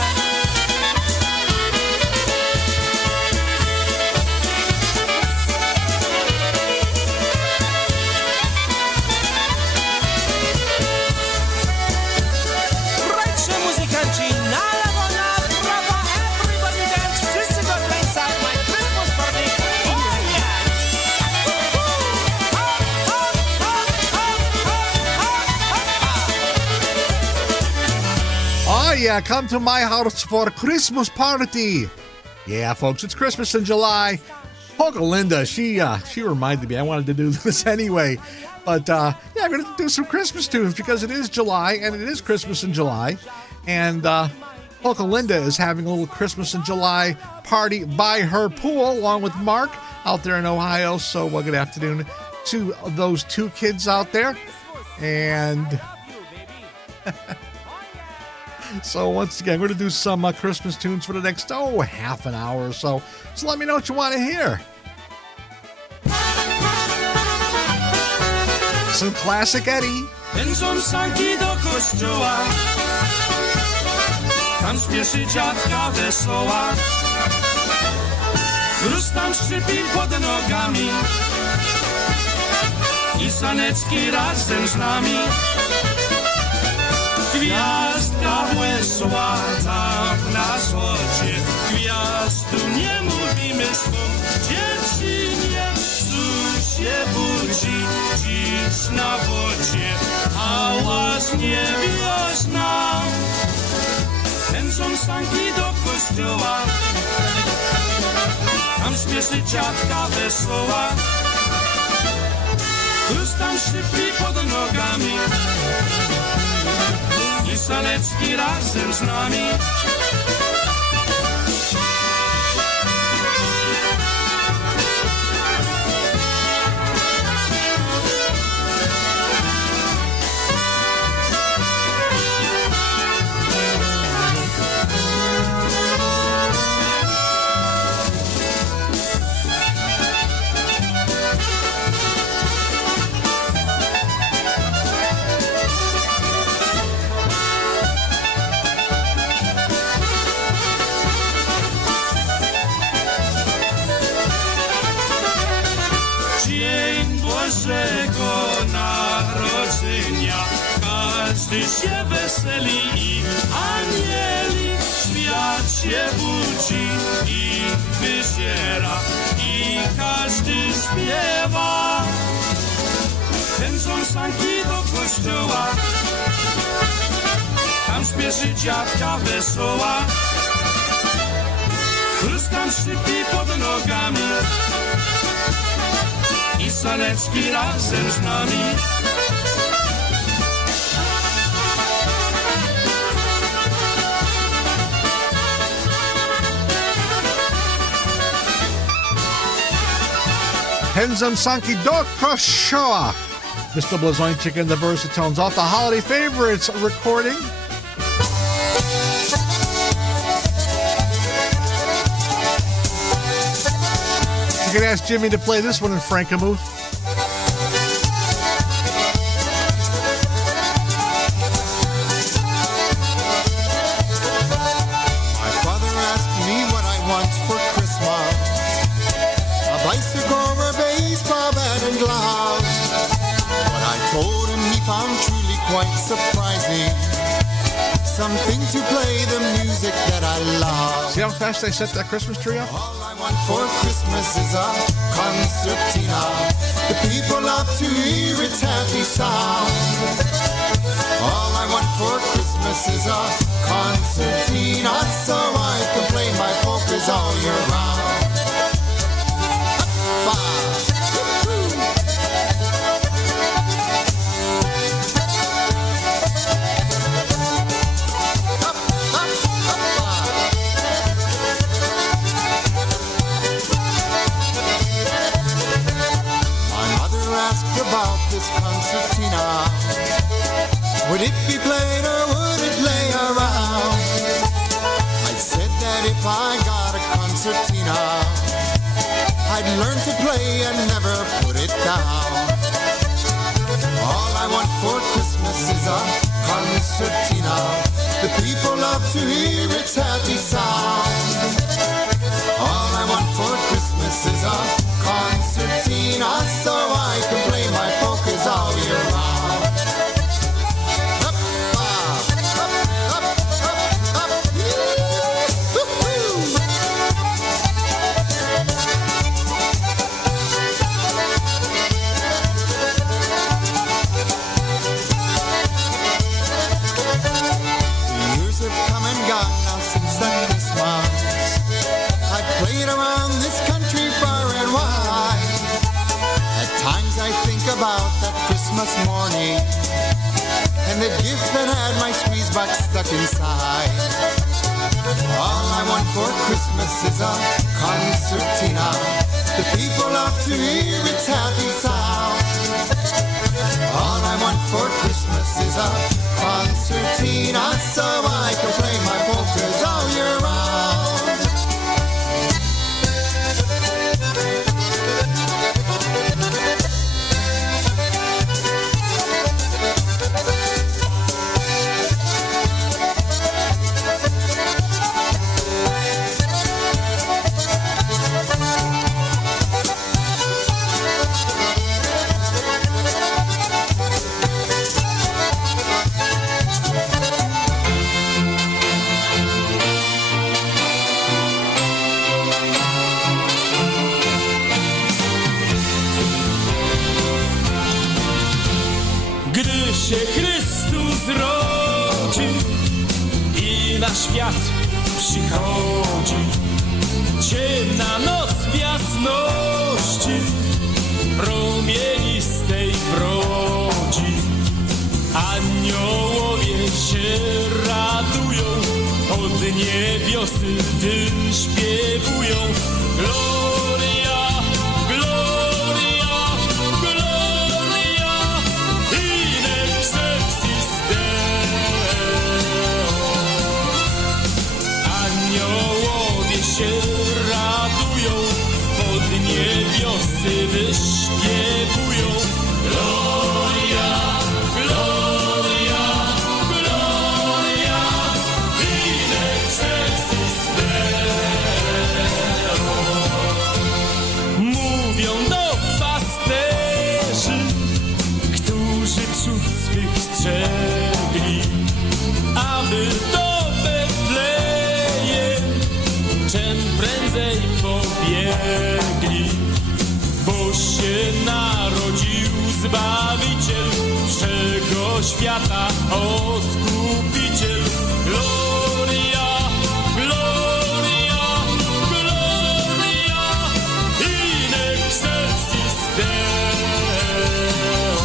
Yeah, come to my house for a Christmas party. Yeah, folks, it's Christmas in July. Polka Linda, she reminded me I wanted to do this anyway. But yeah, I'm going to do some Christmas tunes because it is July and it is Christmas in July. And Polka Linda is having a little Christmas in July party by her pool along with Mark out there in Ohio. So good afternoon to those two kids out there. And so once again, we're going to do some Christmas tunes for the next, half an hour or so. So let me know what you want to hear. Some classic Eddie. Pędzą sanki do kościoła, tam śpieszy dziadka wesoła. Chrust tam szczypi pod nogami, i saneczki razem z nami. Gwiazdka błysła tam na złocie, gwiazdu nie mówimy swą dziewczynie. Cóż się budzi dziś na wodzie, hałas niewiosna. Pędzą sanki do kościoła, tam śpieszy ciatka wesoła. Chrustam szczypli pod nogami i saneczki razem z nami. Bożego Narodzenia każdy się weseli i anieli. Świat się budzi i wyziera i każdy śpiewa. Pędzą sanki do kościoła, tam śpieszy dziadka wesoła. Chrustam szczypki pod nogami i saneczki razem z nami. Pędzą sanki do kościoła. Mr. Blazończyk and the Versatones off the Holiday Favorites recording. You can ask Jimmy to play this one in Frankenmuth. My father asked me what I want for Christmas. A bicycle, a baseball bat and gloves. What I told him he found truly quite surprising. Something to play the music that I love. See how fast they set that Christmas tree up? All I want for Christmas is a concertina. The people love to hear its happy sound. All I want for Christmas is a concertina, so I can play my polkas all year round. About this concertina, would it be played or would it lay around? I said that if I got a concertina, I'd learn to play and never put it down. All I want for Christmas is a concertina. The people love to hear its happy sound. All I want for Christmas is a concertina, so I can play my polkas all year round. Up, up, up, up, up. Woo-hoo. The years have come and gone now since that Christmas. I played around this country far and wide. At times I think about that Christmas morning and the gift that had my squeeze box stuck inside. All I want for Christmas is a concertina. The people love to hear its happy sound. All I want for Christmas is a concertina, so I can play my polkas all year round. zrodzi i na świat przychodzi. Ciemna noc w jasności promienistej brodzi. Aniołowie się radują, od niebiosy gdy śpiewują. Gloria, gloria, gloria, in excelsis Deo. Aniołowie się radują, od niebiosy wyśpiewują. Gloria, gloria, gloria, in excelsis Deo. Mówią do pasterzy, którzy przód swych strzegli, aby do Betlejem czym prędzej pobiegli, bo się narodził Zbawiciel wszego świata, Odkupiciel. Gloria, gloria, gloria, in excelsis Deo.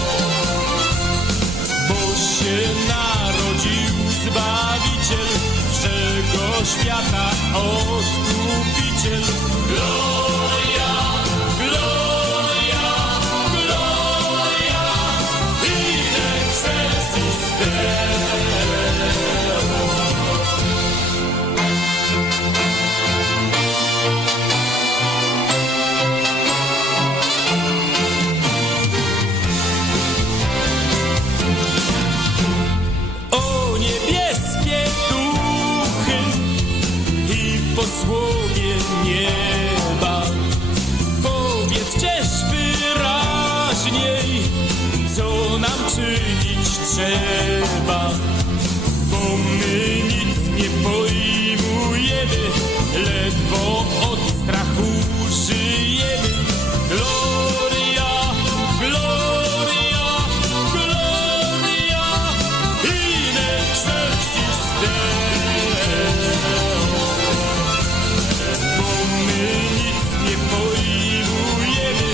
Bo się narodził Zbawiciel wszego świata, Odkupiciel. Gloria, gloria, gloria, in excelsis Deo. O niebieskie duchy i posłowie nieba, powiedzcież wyraźniej, co nam czynić trzeba, bo my nic nie pojmujemy, ledwo od strachu żyjemy. Gloria, gloria, gloria, in excelsis Deo. Bo my nic nie pojmujemy,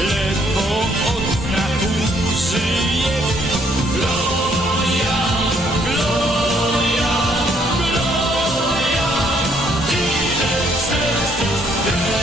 ledwo od strachu żyjemy. Gloria, gloria, gloria, in excelsis Deo.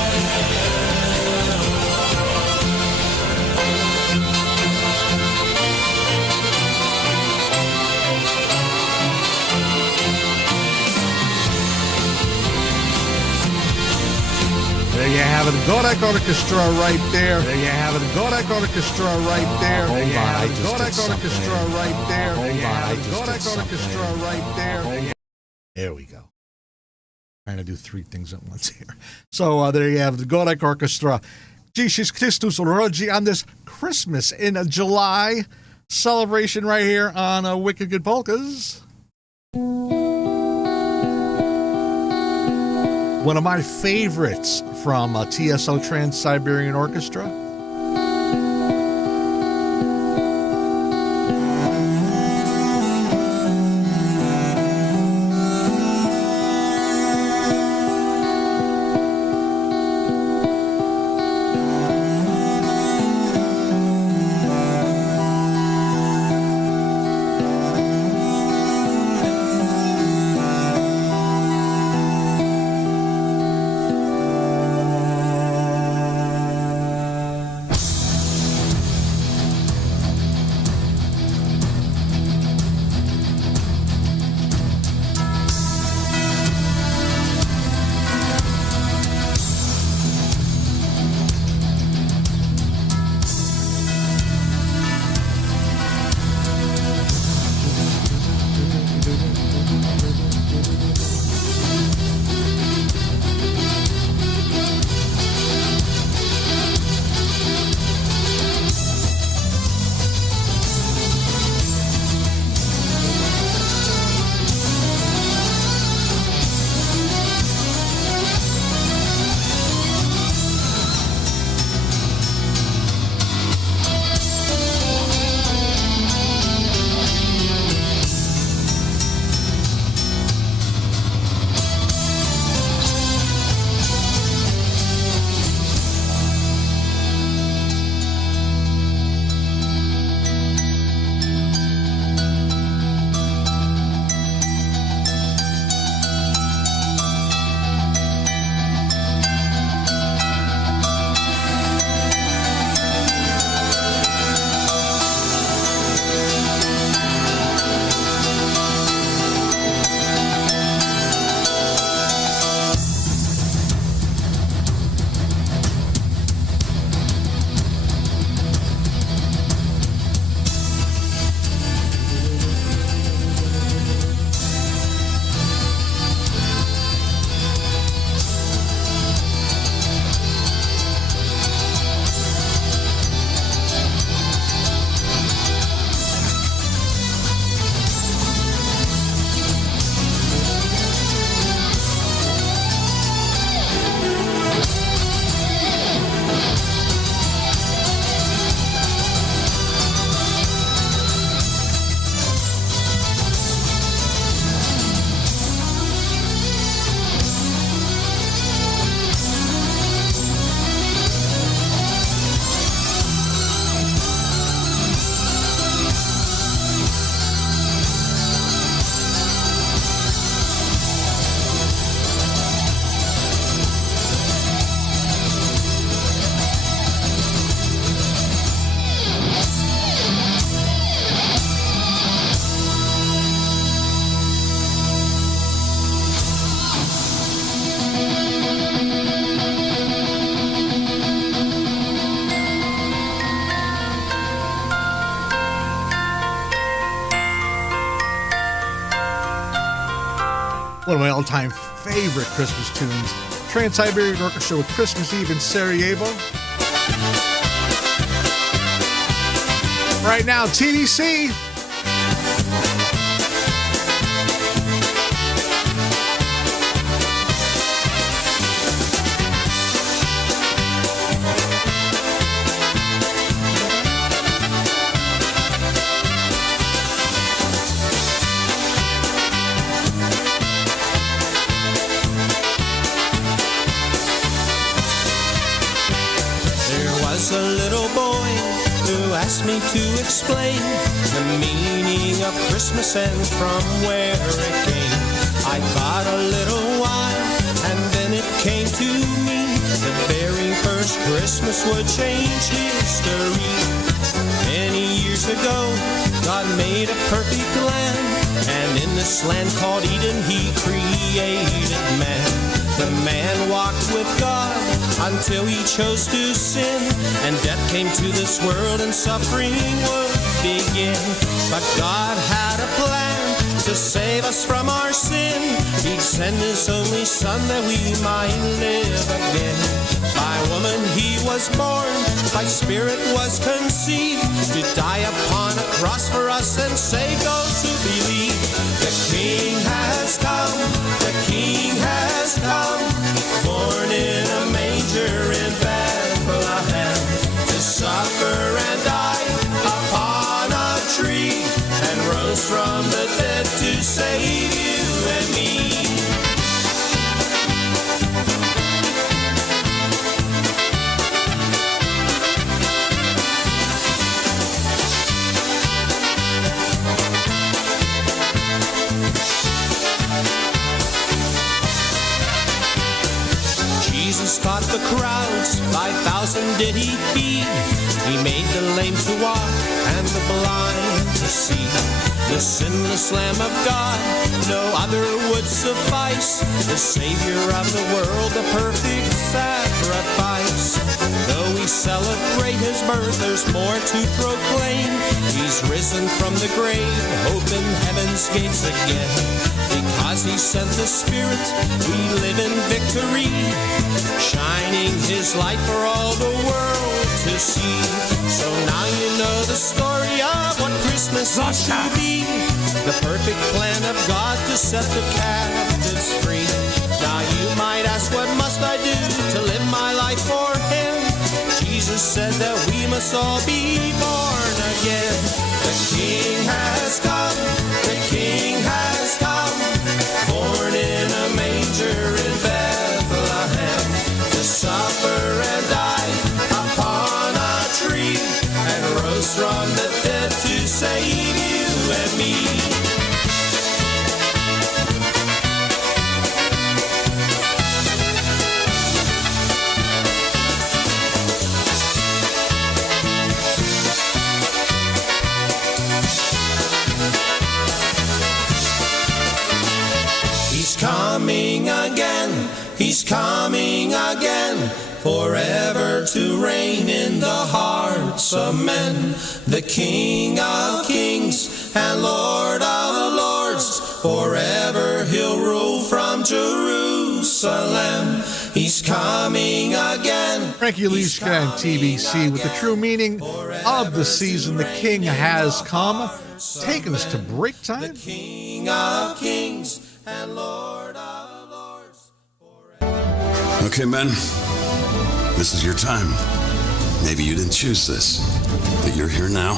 There you have it, Godek Orchestra right there. There you have it, Godek Orchestra right there. There you have it, Godek Orchestra right there. There you have it, Godek Orchestra right there. There we go. Trying to do three things at once here. So there you have the Godek Orchestra. Jesus Christus urodzi on this Christmas in July celebration right here on Wicked Good Polkas. One of my favorites from TSO Trans-Siberian Orchestra. One of my all-time favorite Christmas tunes. Trans-Siberian Orchestra with Christmas Eve in Sarajevo. Right now, TDC. A little boy who asked me to explain the meaning of Christmas and from where it came. I thought a little while and then it came to me. The very first Christmas would change history. Many years ago, God made a perfect land, and in this land called Eden, He created man. The man walked with God until he chose to sin, and death came to this world and suffering would begin. But God had a plan to save us from our sin. He'd send His only Son that we might live again. By woman He was born, by Spirit was conceived, to die upon a cross for us and save those who believe. The King has come, the King has come, born in a manger in Bethlehem, to suffer and die upon a tree, and rose from the dead to save you and me. Jesus taught the crowds, 5,000 did He feed. He made the lame to walk and the blind to see. The sinless Lamb of God, no other would suffice. The Savior of the world, the perfect sacrifice. Though we celebrate His birth, there's more to proclaim. He's risen from the grave, open heaven's gates again. Because He sent the Spirit, we live in victory, shining His light for all the world to see. So now you know the story of what Christmas used to be, the perfect plan of God to set the captives free. Now you might ask, what must I do to live my life for Him? Jesus said that we must all be born again. The King has come, the King has come, born in a manger in Bethlehem, to suffer and die upon a tree, and rose from the dead to save you and me. He's coming again, He's coming again, forever to reign in the hearts of men. The King of kings and Lord of lords, forever He'll rule from Jerusalem. He's coming again. Frankie Lishka and TBC with the true meaning of the season. The King has come. Taking us to break time. The King of kings and Lord of lords. Okay, men. This is your time. Maybe you didn't choose this, but you're here now.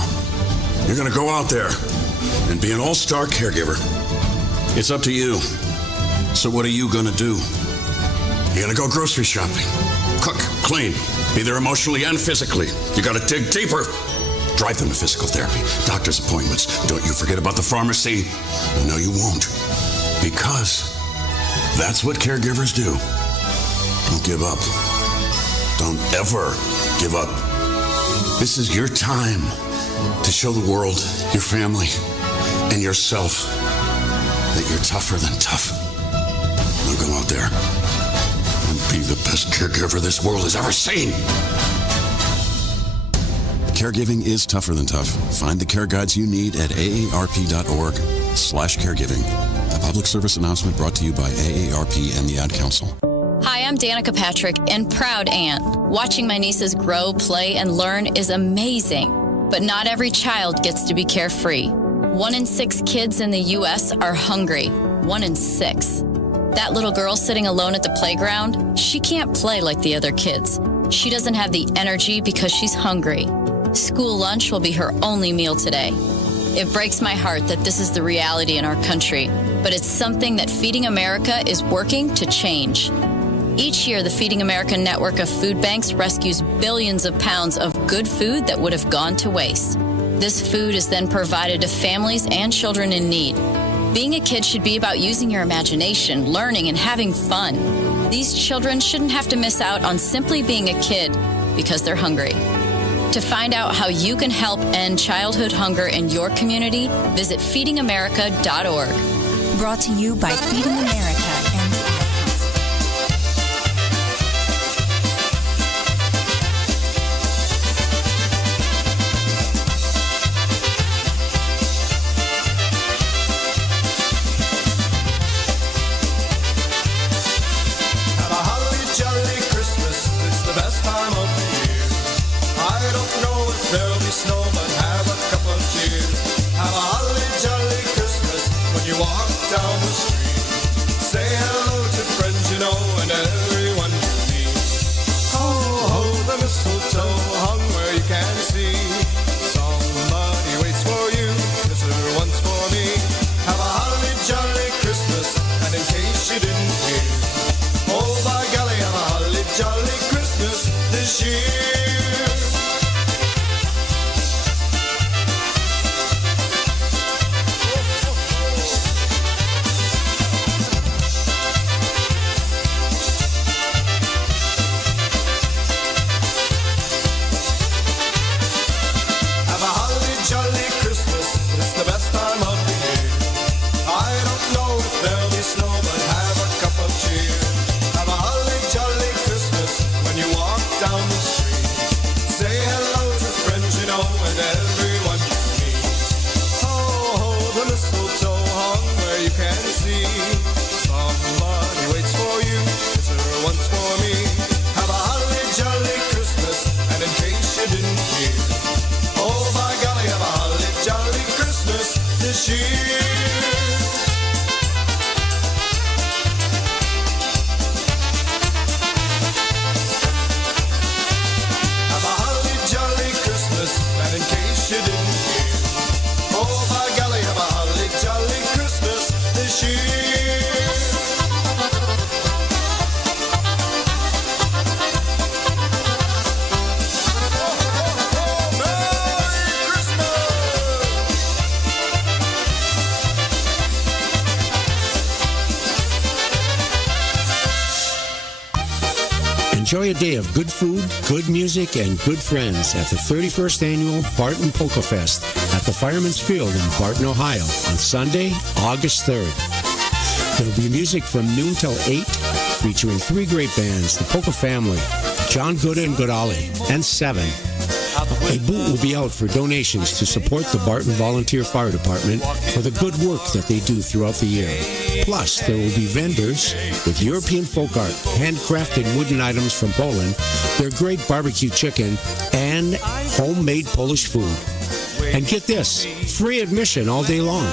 You're going to go out there and be an all-star caregiver. It's up to you. So what are you going to do? You're going to go grocery shopping, cook, clean, be there emotionally and physically. You got to dig deeper. Drive them to physical therapy, doctor's appointments. Don't you forget about the pharmacy. No, you won't. Because that's what caregivers do. Don't give up. Don't ever give up. This is your time to show the world, your family, and yourself that you're tougher than tough. Now go out there and be the best caregiver this world has ever seen. Caregiving is tougher than tough. Find the care guides you need at aarp.org. AARP.org/caregiving. A public service announcement brought to you by AARP and the Ad Council. Hi, I'm Danica Patrick and proud aunt. Watching my nieces grow, play, and learn is amazing. But not every child gets to be carefree. 1 in 6 kids in the U.S. are hungry. 1 in 6. That little girl sitting alone at the playground, she can't play like the other kids. She doesn't have the energy because she's hungry. School lunch will be her only meal today. It breaks my heart that this is the reality in our country, but it's something that Feeding America is working to change. Each year, the Feeding America network of food banks rescues billions of pounds of good food that would have gone to waste. This food is then provided to families and children in need. Being a kid should be about using your imagination, learning, and having fun. These children shouldn't have to miss out on simply being a kid because they're hungry. To find out how you can help end childhood hunger in your community, visit feedingamerica.org. Brought to you by Feeding America and snow, but have a cup of cheer. Have a holly jolly Christmas when you walk down the street. Say hello to friends you know and everyone you meet. Ho, ho, the mistletoe hung where you can see. Somebody waits for you, Mr. Once for me. Have a holly jolly Christmas, and in case you didn't hear, oh by golly, have a holly jolly Christmas this year. Enjoy a day of good food, good music, and good friends at the 31st Annual Barton Polka Fest at the Fireman's Field in Barton, Ohio on Sunday, August 3rd. There will be music from noon till 8, featuring 3 great bands, the Polka Family, John Guda and Godali, and 7. A boot will be out for donations to support the Barton Volunteer Fire Department for the good work that they do throughout the year. Plus, there will be vendors with European folk art, handcrafted wooden items from Poland, their great barbecue chicken, and homemade Polish food. And get this, free admission all day long.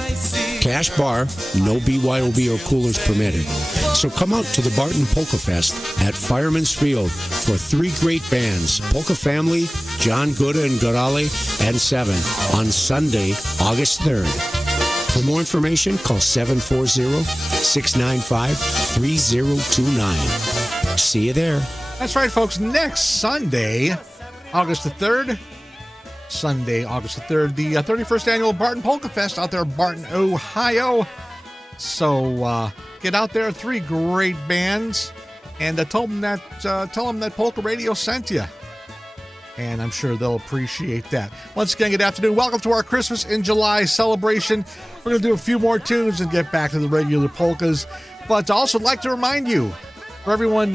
Cash bar, no BYOB or coolers permitted. So come out to the Barton Polka Fest at Fireman's Field for 3 great bands, Polka Family, John Guda and Godali, and 7 on Sunday, August 3rd. For more information, call 740-695-3029. See you there. That's right, folks. Next Sunday, August the 3rd, the 31st Annual Barton Polka Fest out there in Barton, Ohio. So get out there, 3 great bands, and tell them that Polka Radio sent you. And I'm sure they'll appreciate that. Once again, good afternoon. Welcome to our Christmas in July celebration. We're going to do a few more tunes and get back to the regular polkas. But I also like to remind you, for everyone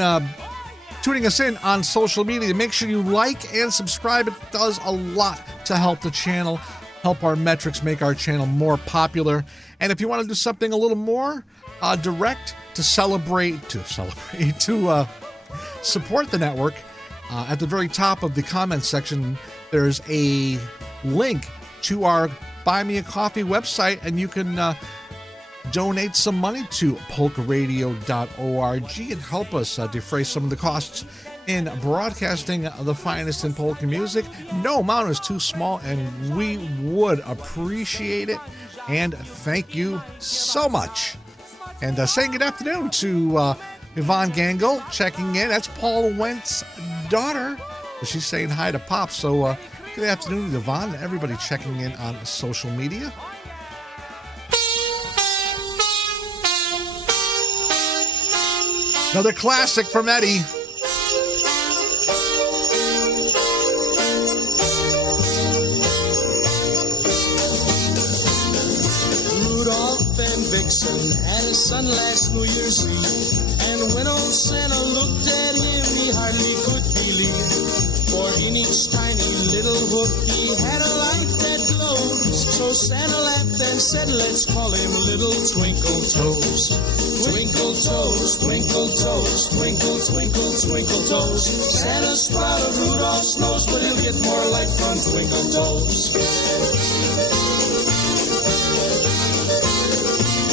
tuning us in on social media, make sure you like and subscribe. It does a lot to help the channel. help our metrics, make our channel more popular. And if you want to do something a little more direct to support the network, at the very top of the comments section, there's a link to our Buy Me a Coffee website, and you can donate some money to PolkaRadio.org and help us defray some of the costs in broadcasting the finest in polka music. No amount is too small, and we would appreciate it. And thank you so much. And saying good afternoon to Yvonne Gangle checking in. That's Paul Wentz's daughter. She's saying hi to Pop. So good afternoon, Yvonne. Everybody checking in on social media. Another classic from Eddie. Rudolph and Vixen had a son last New Year's Eve, and when old Santa looked at him, he hardly could believe. For in each tiny little hook he had a light that glowed. So Santa laughed and said, let's call him Little Twinkle Toes. Twinkle toes, twinkle toes, twinkle, twinkle, twinkle toes. Santa's proud of Rudolph's nose, but he'll get more light from twinkle toes.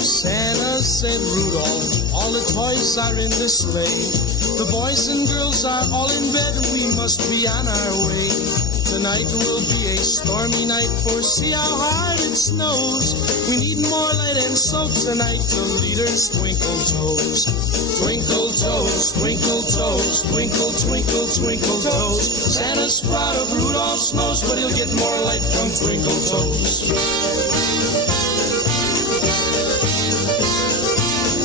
Santa said, Rudolph, all the toys are in the sleigh. The boys and girls are all in bed, we must be on our way. Tonight will be a stormy night, for see how hard it snows. We need more light and soap tonight to lead us twinkle toes. Twinkle toes, twinkle toes, twinkle, twinkle, twinkle toes. Santa's proud of Rudolph's nose, but he'll get more light from twinkle toes.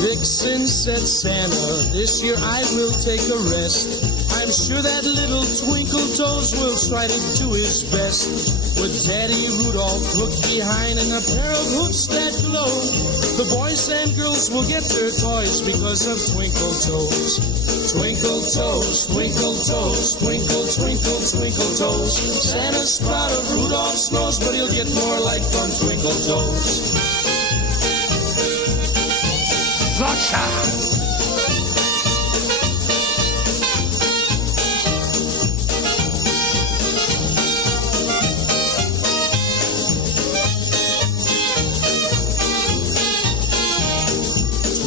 Vixen said, Santa, this year I will take a rest. I'm sure that little Twinkle Toes will try to do his best. With Daddy Rudolph hooked behind and a pair of hooves that glow, the boys and girls will get their toys because of Twinkle Toes. Twinkle Toes, twinkle toes, twinkle, twinkle, twinkle toes. Santa's proud of Rudolph's nose, but he'll get more light from Twinkle Toes. Gotcha!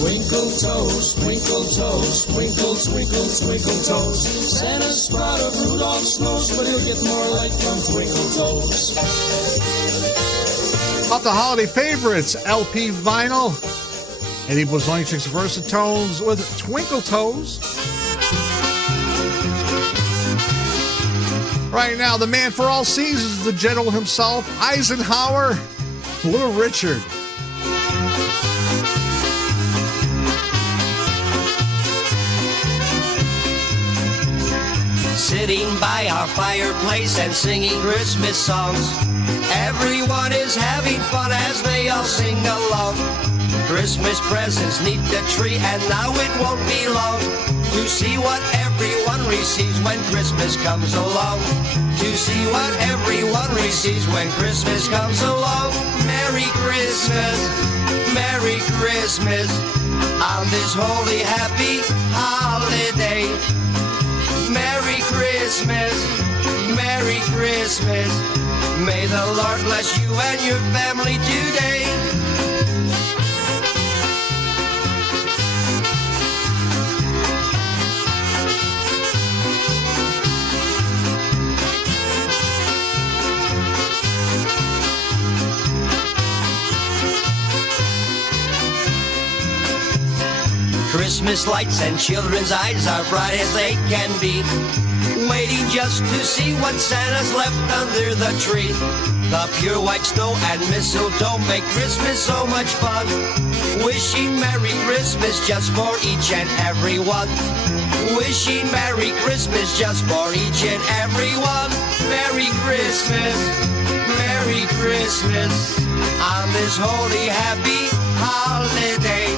Twinkle toes, twinkle toes, twinkle, twinkle, twinkle toes. Santa's proud of Rudolph's nose, but he'll get more light from Twinkle Toes. About the holiday favorites, LP vinyl. Eddie Blazonczyk's Versatones with Twinkle Toes. Right now, the man for all seasons, the general himself, Eisenhower, Little Richard. Sitting by our fireplace and singing Christmas songs. Everyone is having fun as they all sing along. Christmas presents neath the tree, and now it won't be long to see what everyone receives when Christmas comes along. To see what everyone receives when Christmas comes along. Merry Christmas, Merry Christmas, on this holy happy holiday. Merry Christmas, Merry Christmas, may the Lord bless you and your family today. Christmas lights and children's eyes are bright as they can be, waiting just to see what Santa's left under the tree. The pure white snow and mistletoe make Christmas so much fun. Wishing Merry Christmas just for each and every one. Wishing Merry Christmas just for each and every one. Merry Christmas, Merry Christmas, on this holy happy holiday.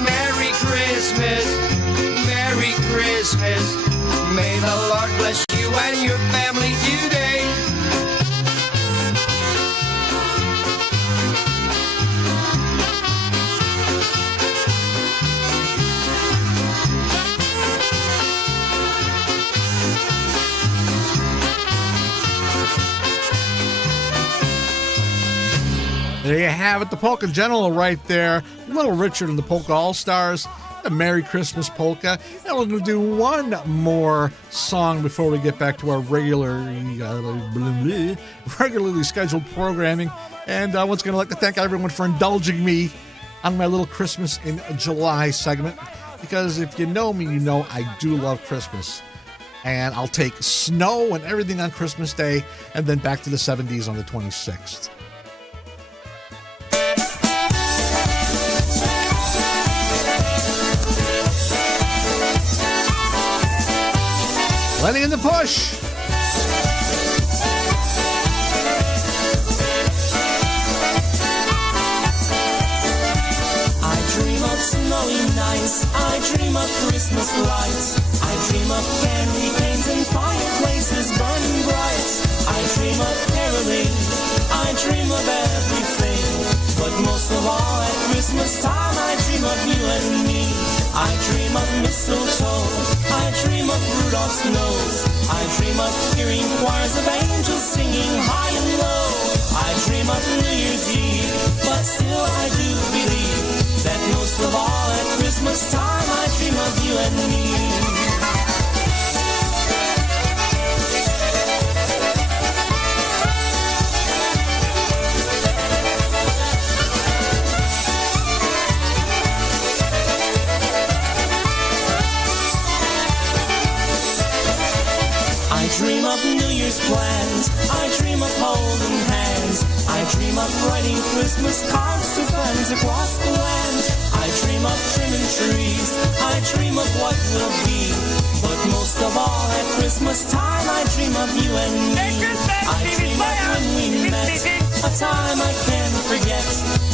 Merry Christmas, Merry Christmas, may the Lord bless you and your family today. There you have it, the Polka General right there. Little Richard and the Polka All-Stars. A Merry Christmas Polka. And we're going to do one more song before we get back to our regularly scheduled programming. And once again, I'd like to thank everyone for indulging me on my little Christmas in July segment. Because if you know me, you know I do love Christmas. And I'll take snow and everything on Christmas Day and then back to the 70s on the 26th. Lenny and the Push. I dream of snowy nights. I dream of Christmas lights. I dream of candy canes and fireplaces burning bright. I dream of caroling. I dream of everything. But most of all at Christmas time I dream of you and me. I dream of mistletoe. I dream of Rudolph's nose. I dream of hearing choirs of angels singing high and low. I dream of New Year's Eve, but still I do believe that most of all at Christmas time I dream of you and me. I dream of New Year's plans. I dream of holding hands. I dream of writing Christmas cards to friends across the land. I dream of trimming trees. I dream of what will be. But most of all at Christmas time I dream of you and me. I dream of when we met, a time I can't forget.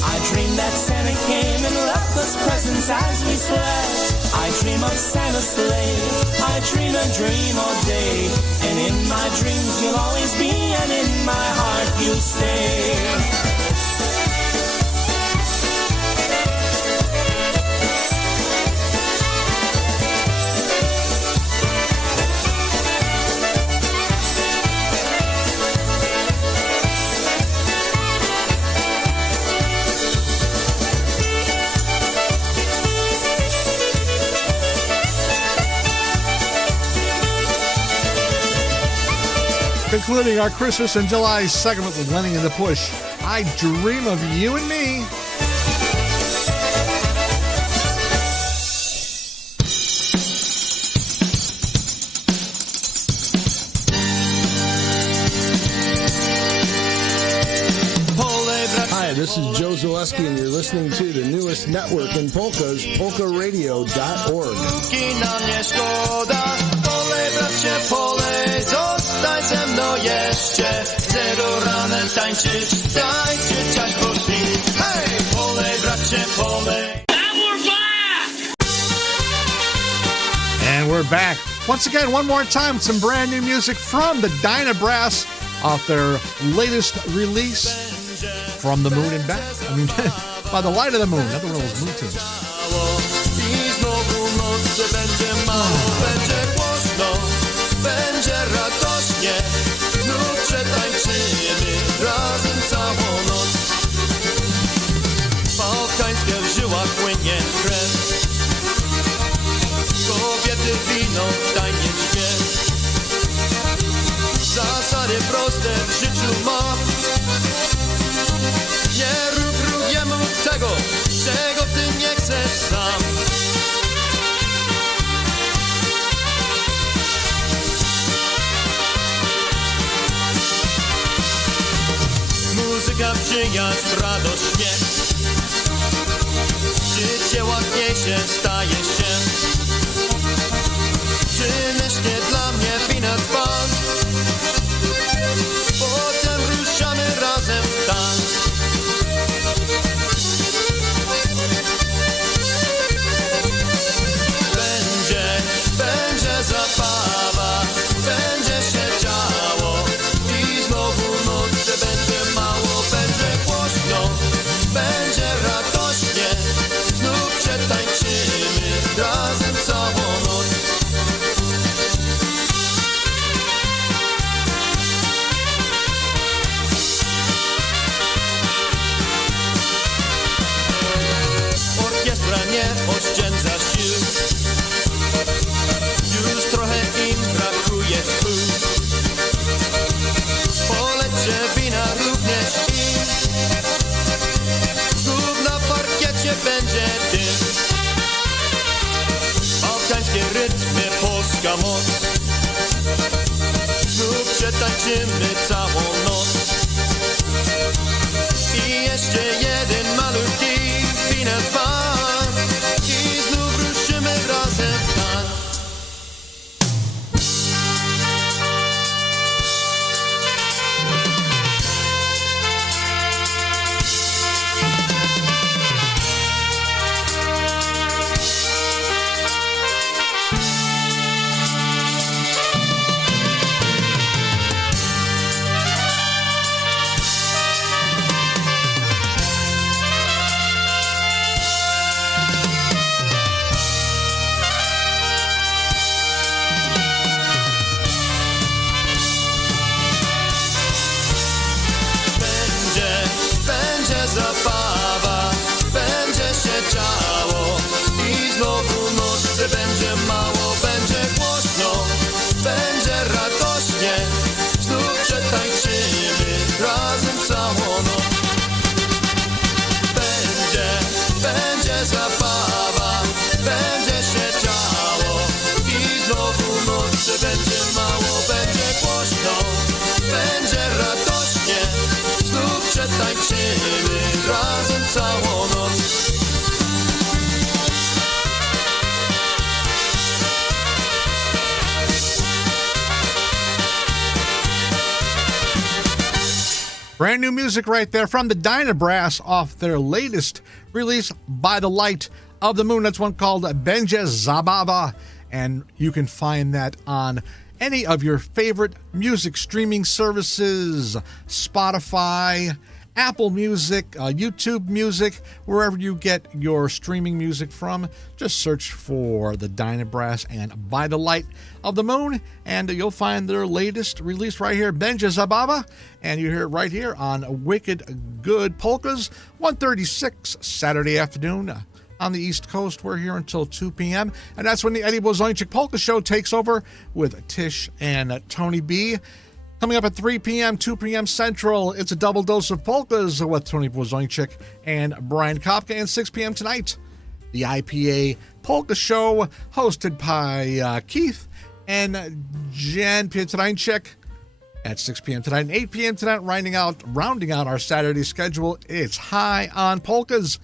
I dream that Santa came and left us presents as we slept. I dream of Santa's sleigh. I dream a dream all day. And in my dreams you'll always be, and in my heart you'll stay. Concluding our Christmas in July segment with Lenny and the Push. I dream of you and me. Hi, this is Joe Zaleski, and you're listening to the newest network in polkas, PolkaRadio.org. Zostań ze mną jeszcze, zero ranem tańczyć, dajcie ciać poszli. Hej! Polej, bracie, polej. And we're back! And we're back. Once again, one more time with some brand new music from the Dyna Brass off their latest release, From the Moon and Back. I mean, By the Light of the Moon. Another one of those moon tunes. I znowu nocy będzie mało, będzie głośno. Będzie radośnie, znów przetańczymy razem całą noc. Bałkańskie w żyłach płynie krew. Kobiety winą tajnie śpiew. Zasady proste w życiu mam. Nie rób drugiemu tego, czego ty nie chcesz sam. Muzyka, przyjaźń, radość, śmiech. Życie ładniejsze staje się. Przynieście dla mnie peanut bun. Potem ruszamy razem w tanc. Będzie zabawa, będzie się działo. I znowu nocy będzie mało, będzie głośno, będzie radośnie. Znów przetańczymy będzie dym. Bałkańskie rytmy, polska moc. Znów przetańczymy całą noc. I jeszcze jeden malutki finał bar. I znów ruszymy razem w tan. Zabawa, będzie się działo i znowu nocy będzie mało, będzie głośno, będzie radośnie, znów przetańczymy razem całą noc. Będzie zabawa, będzie się działo i znowu nocy będzie mało, będzie głośno, będzie radośnie, znów przetańczymy razem całą noc. Brand new music right there from the Dynabrass off their latest release, By the Light of the Moon. That's one called Będzie Zabava, and you can find that on any of your favorite music streaming services, Spotify, Apple Music, YouTube Music, wherever you get your streaming music from. Just search for the Dynabrass and By the Light of the Moon, and you'll find their latest release right here, Będzie Zabava, and you hear it right here on Wicked Good Polkas, 1:36 Saturday afternoon. On the East Coast, we're here until 2 p.m., and that's when the Eddie Blazonczyk Polka Show takes over with Tish and Tony B. Coming up at 3 p.m., 2 p.m. Central, it's a double dose of polkas with Tony Blazonczyk and Brian Kopka. And 6 p.m. tonight, the IPA Polka Show, hosted by Keith and Jan Pietrańczyk at 6 p.m. tonight. And 8 p.m. tonight, rounding out our Saturday schedule, it's High on Polkas,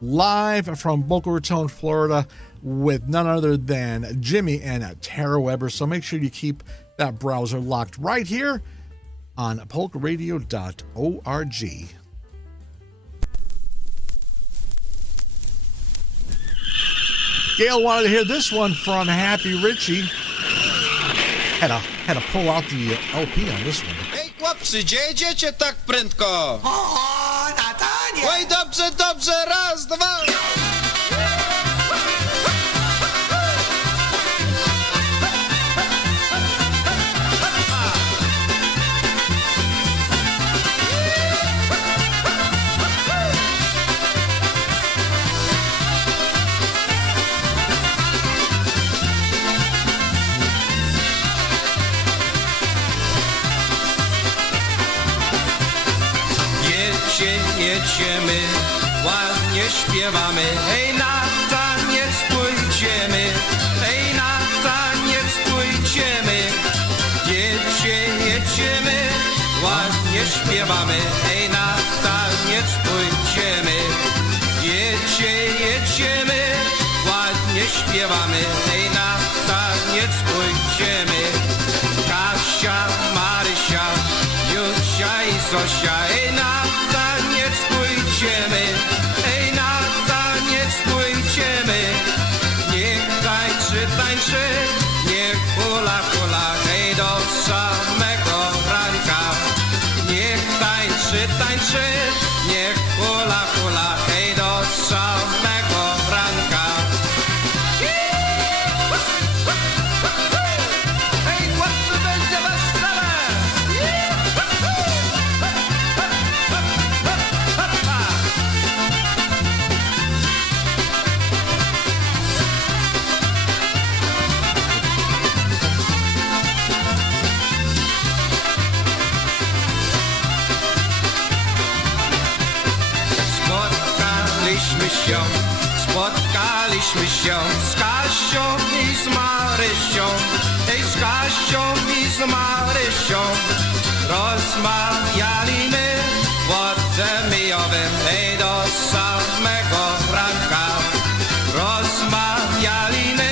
live from Boca Raton, Florida, with none other than Jimmy and Tara Weber. So make sure you keep that browser locked right here on PolkaRadio.org. Gail wanted to hear this one from Happy Richie. Had to pull out the LP on this one. Hej chłopcy, gdzie jedziecie tak prędko? O, Natanie! Oj, dobrze, dobrze, raz, dwa. Jedziemy, ładnie śpiewamy, hej na taniec pójdziemy, hej na taniec pójdziemy. Jedziemy, ładnie śpiewamy, hej na taniec pójdziemy. Jedziemy, ładnie śpiewamy, hej na taniec pójdziemy. Kasia, Marysia, Jusia i Zosia, hej na taniec pójdziemy, ej na taniec pójdziemy. Niech tańczy, niech hula, hula, hej do samego ranka. Niech tańczy, niech hula, hula, hej do samego ranka. Hej, chłopcy, będzie wesele! spotkaliśmy się z Kasią i z Marysią, z Kasią i z Marysią. Rozmawialiśmy łotem mijowym do samego ranka. Rozmawialiśmy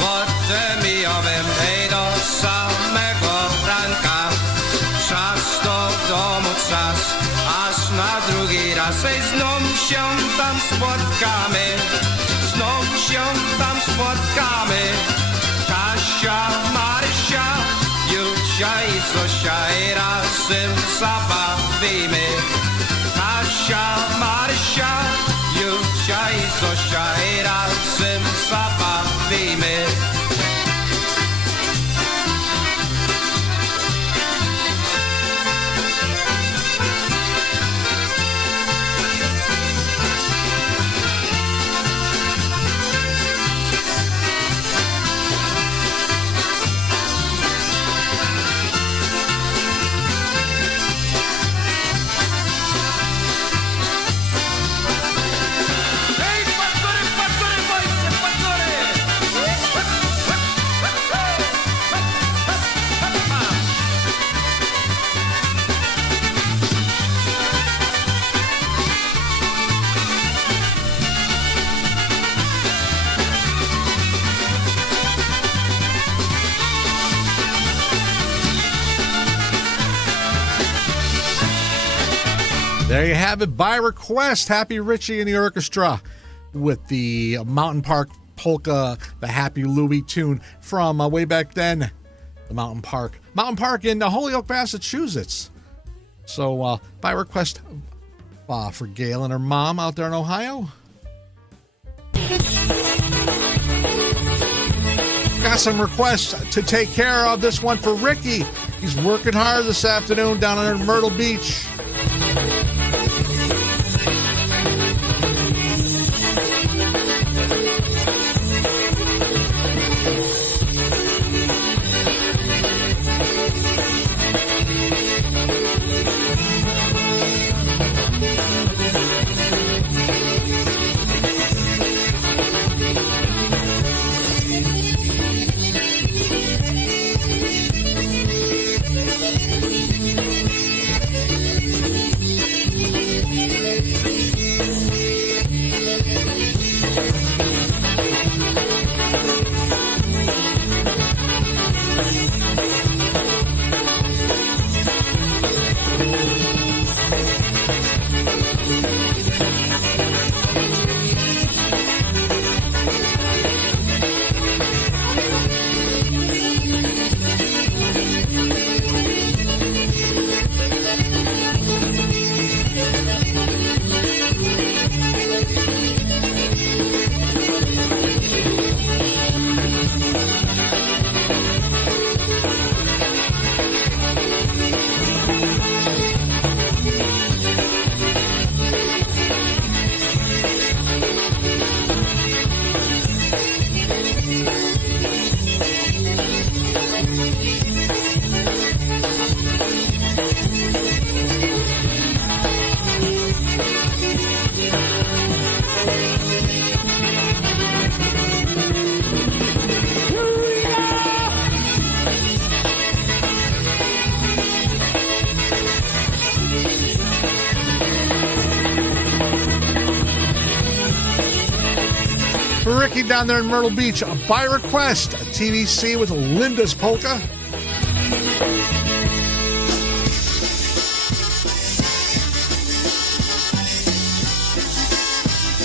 łotem mijowym do samego ranka. Czas do domu czas, aż na drugi raz znów się tam spotkamy. Znów się tam spotkamy. Kasia, Marysia, Jusia i Zosia i razem zabawimy. Kasia, Marysia, Jusia i Zosia i razem zabawimy. There you have it, by request. Happy Richie and the orchestra with the Mountain Park Polka, the Happy Louie tune from way back then. The Mountain Park in Holyoke, Massachusetts. So by request for Gail and her mom out there in Ohio. Got some requests to take care of. This one for Ricky. He's working hard this afternoon down in Myrtle Beach. Ricky down there in Myrtle Beach, by request, TVC with Linda's Polka.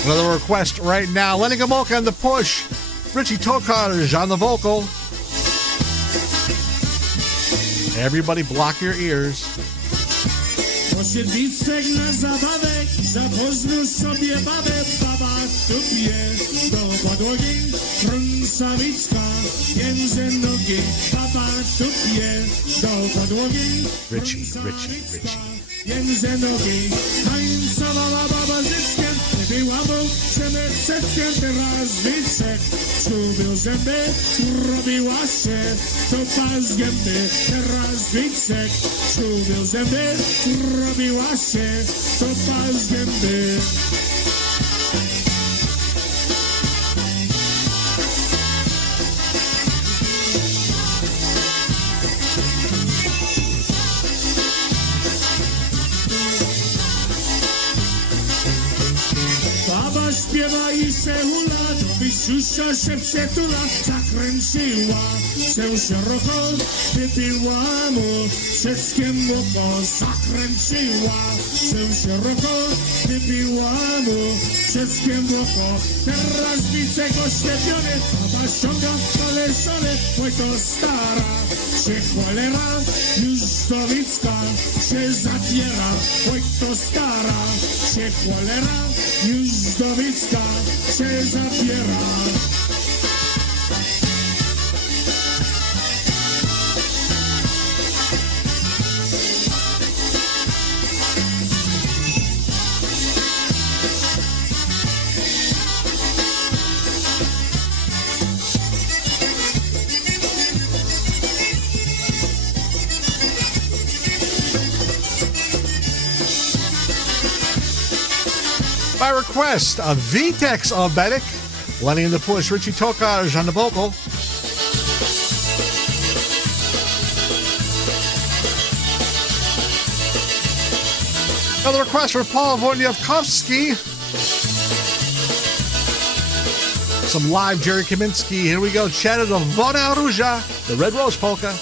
Another request right now, Lenny Gomolka and the Push, Richie Tokarz on the vocal. Everybody block your ears. Osiedlisek na zabawek, zapoznał sobie babę, baba tupie do podłogi, trąsawicka, między nogi, baba tupie do podłogi, Richie. między nogi, tańcowała baba z dzieckiem, była mu przemyscetkiem, teraz wicek, czubił zęby, robiła się, to pas gęby, teraz wicek, czubił zęby, robiła się, to pas gęby. śpiewa i se hula, do Wysiusia się przytula, zakręciła się szeroko, wypiła mu wszystkim oko, zakręciła się szeroko, wypiła mu wszystkim oko. Teraz widzę go ślepiony, tata ściąga kaleszony, oj to stara się cholera, już do Wicka się zabiera, oj to stara się cholera, już do Wicka się zabiera. By request, a V-Tex of Bedic, Lenny and the Push, Richie Tokarz on the vocal. Another request for Paul Wojciechowski. Some live Jerry Kaminsky. Here we go. Czerwona Róża, the Red Rose Polka.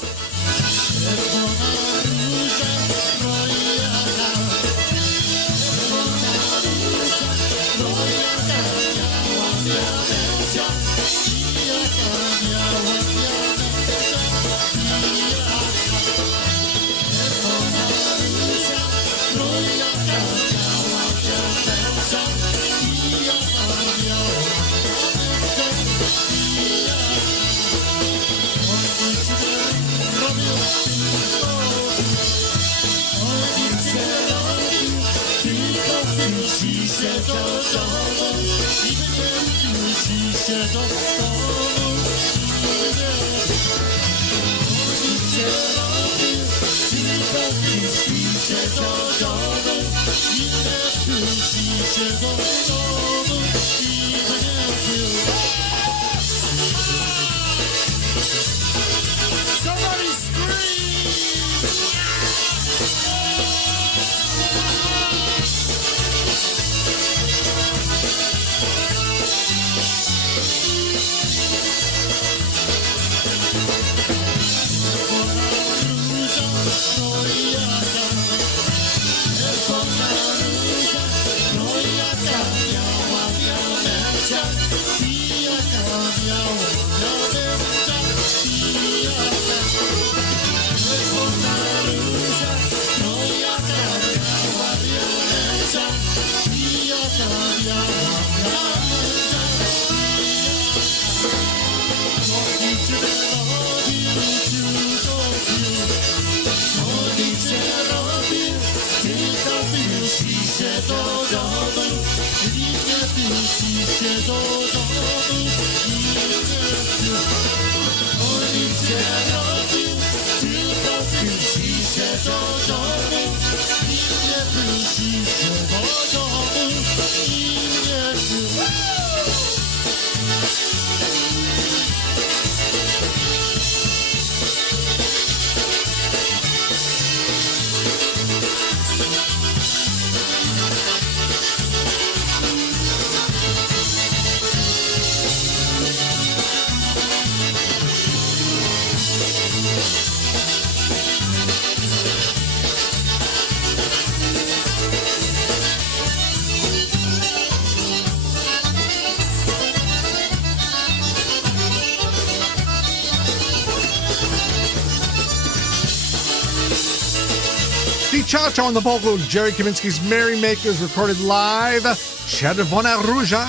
Cha-Cha on the vocal, Jerry Kaminsky's Merrymakers, recorded live, Czerwona Róża.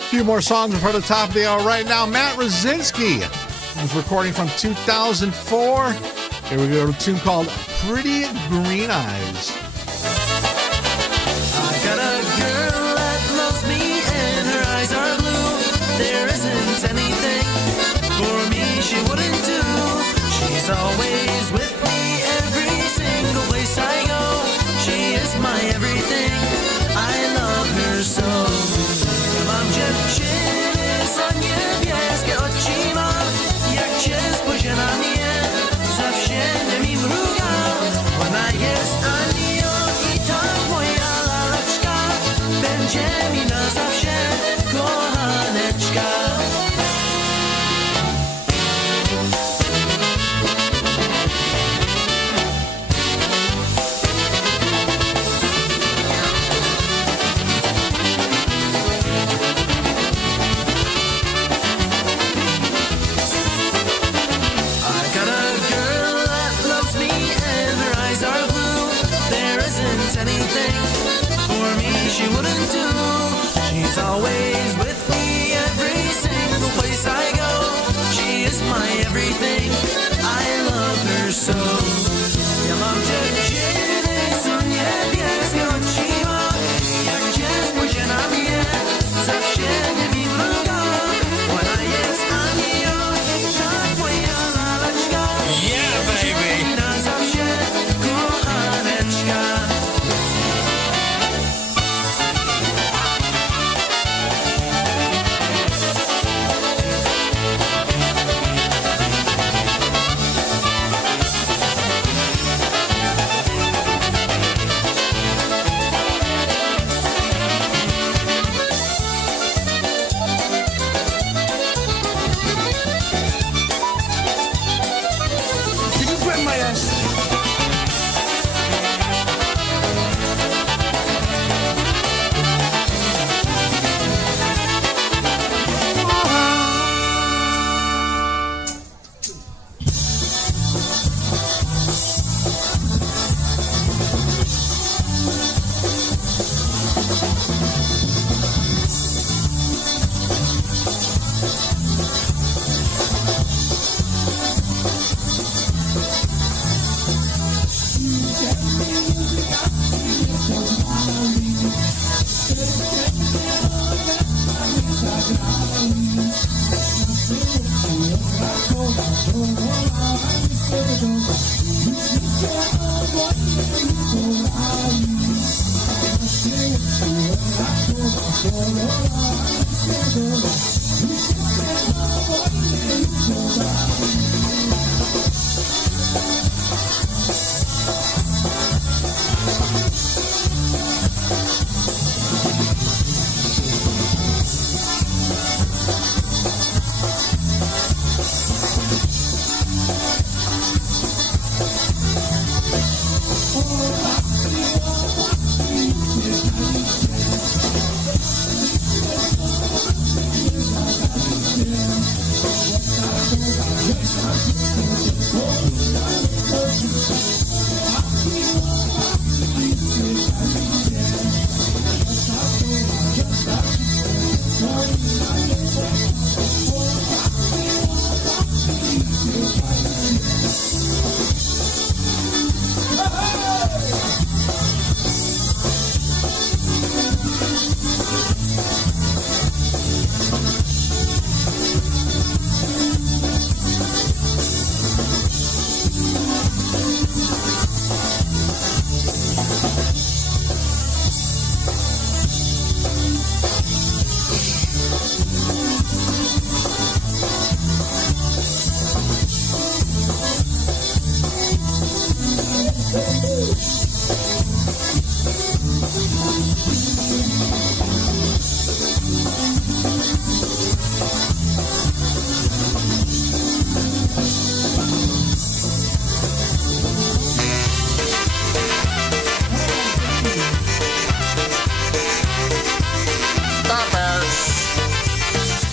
A few more songs before the top of the hour right now. Matt Rosinski was recording from 2004. Here we go to a tune called Pretty Green Eyes. I got a girl that loves me and her eyes are blue. There isn't anything for me she wouldn't do. She's always with me every single place I go. She is my everything, I love her so. Mam dziewczynę, co niebieskie oczy ma. Jak cię spojrzy na mnie, zawsze mi mruga. she wouldn't do. She's always with me every single place I go. She is my everything, I love her so. Ja mam dziewczynę, co niebieskie oczy ma. Jak cię spojrzy na mnie, zawsze nie mi wroga. Ona jest anioł, tak moja laleczka. Yeah, baby. Na zawsze kochaneczka.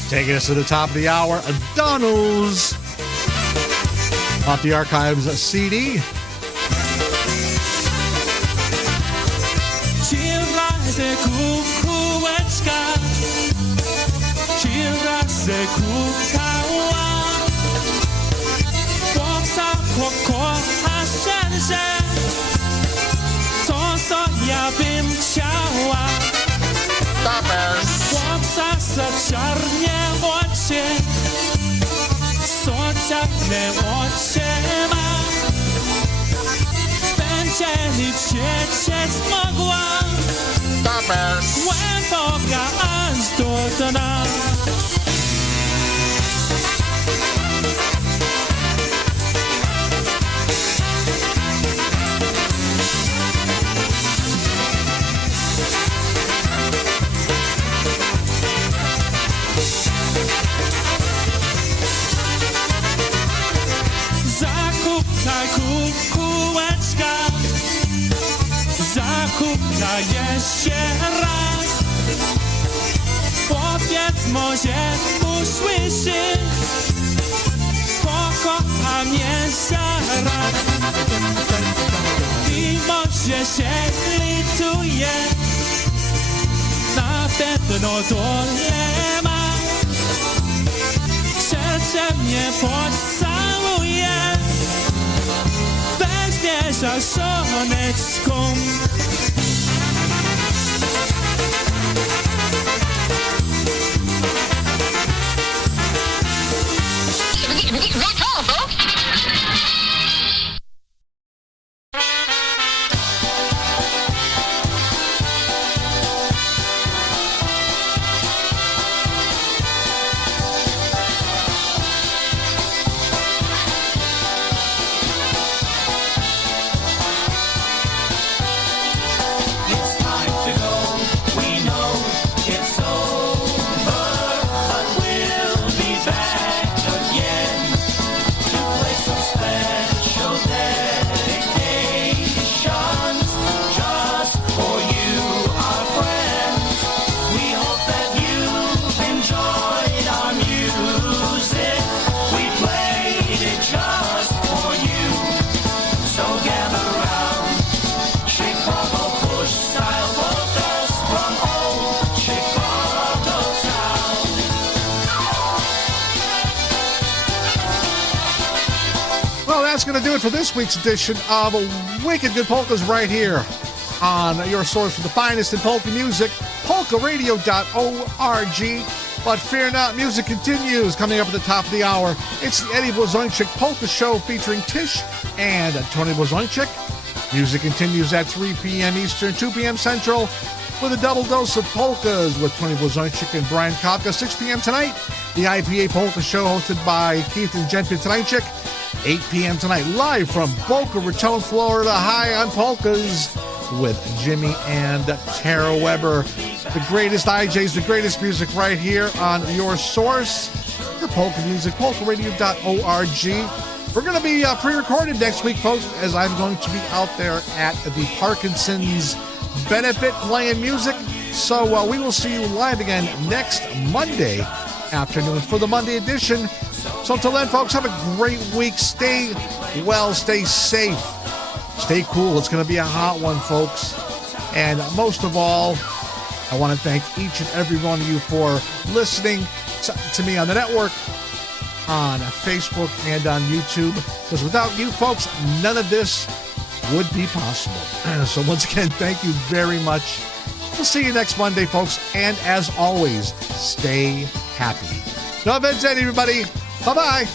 Taking us to the top of the hour, Donald's off the Archives CD. Czarnie oczy, soczarne oczy ma. Będzie liczyć mogła, głęboka aż do dna. Kółeczka, zakupka jeszcze raz. Powiedz, może usłyszy, pokocha mnie zaraz. I może się lituje, Tętno dole ma, serce mnie pocałuje, weźmie za słoneczką. That's all, folks. That's going to do it for this week's edition of Wicked Good Polkas right here on your source for the finest in polka music, PolkaRadio.org. But fear not, music continues. Coming up at the top of the hour, it's the Eddie Blazonczyk Polka Show featuring Tish and Tony Blazonczyk. Music continues at 3 p.m. Eastern, 2 p.m. Central, with a double dose of polkas with Tony Blazonczyk and Brian Kopka. 6 p.m. tonight, the IPA Polka Show hosted by Keith and Jen Pitrajczyk. 8 p.m. tonight, live from Boca Raton, Florida. Hi, I'm Polkas with Jimmy and Tara Weber. The greatest IJs, the greatest music right here on your source for polka music, PolkaRadio.org. We're going to be pre-recorded next week, folks, as I'm going to be out there at the Parkinson's benefit playing music. So we will see you live again next Monday afternoon for the Monday edition. So until then, folks, have a great week. Stay well, stay safe, stay cool. It's going to be a hot one, folks. And most of all, I want to thank each and every one of you for listening to me on the network, on Facebook, and on YouTube. Because without you folks, none of this would be possible. So once again, thank you very much. We'll see you next Monday, folks. And as always, stay happy. No offense, everybody. Bye-bye.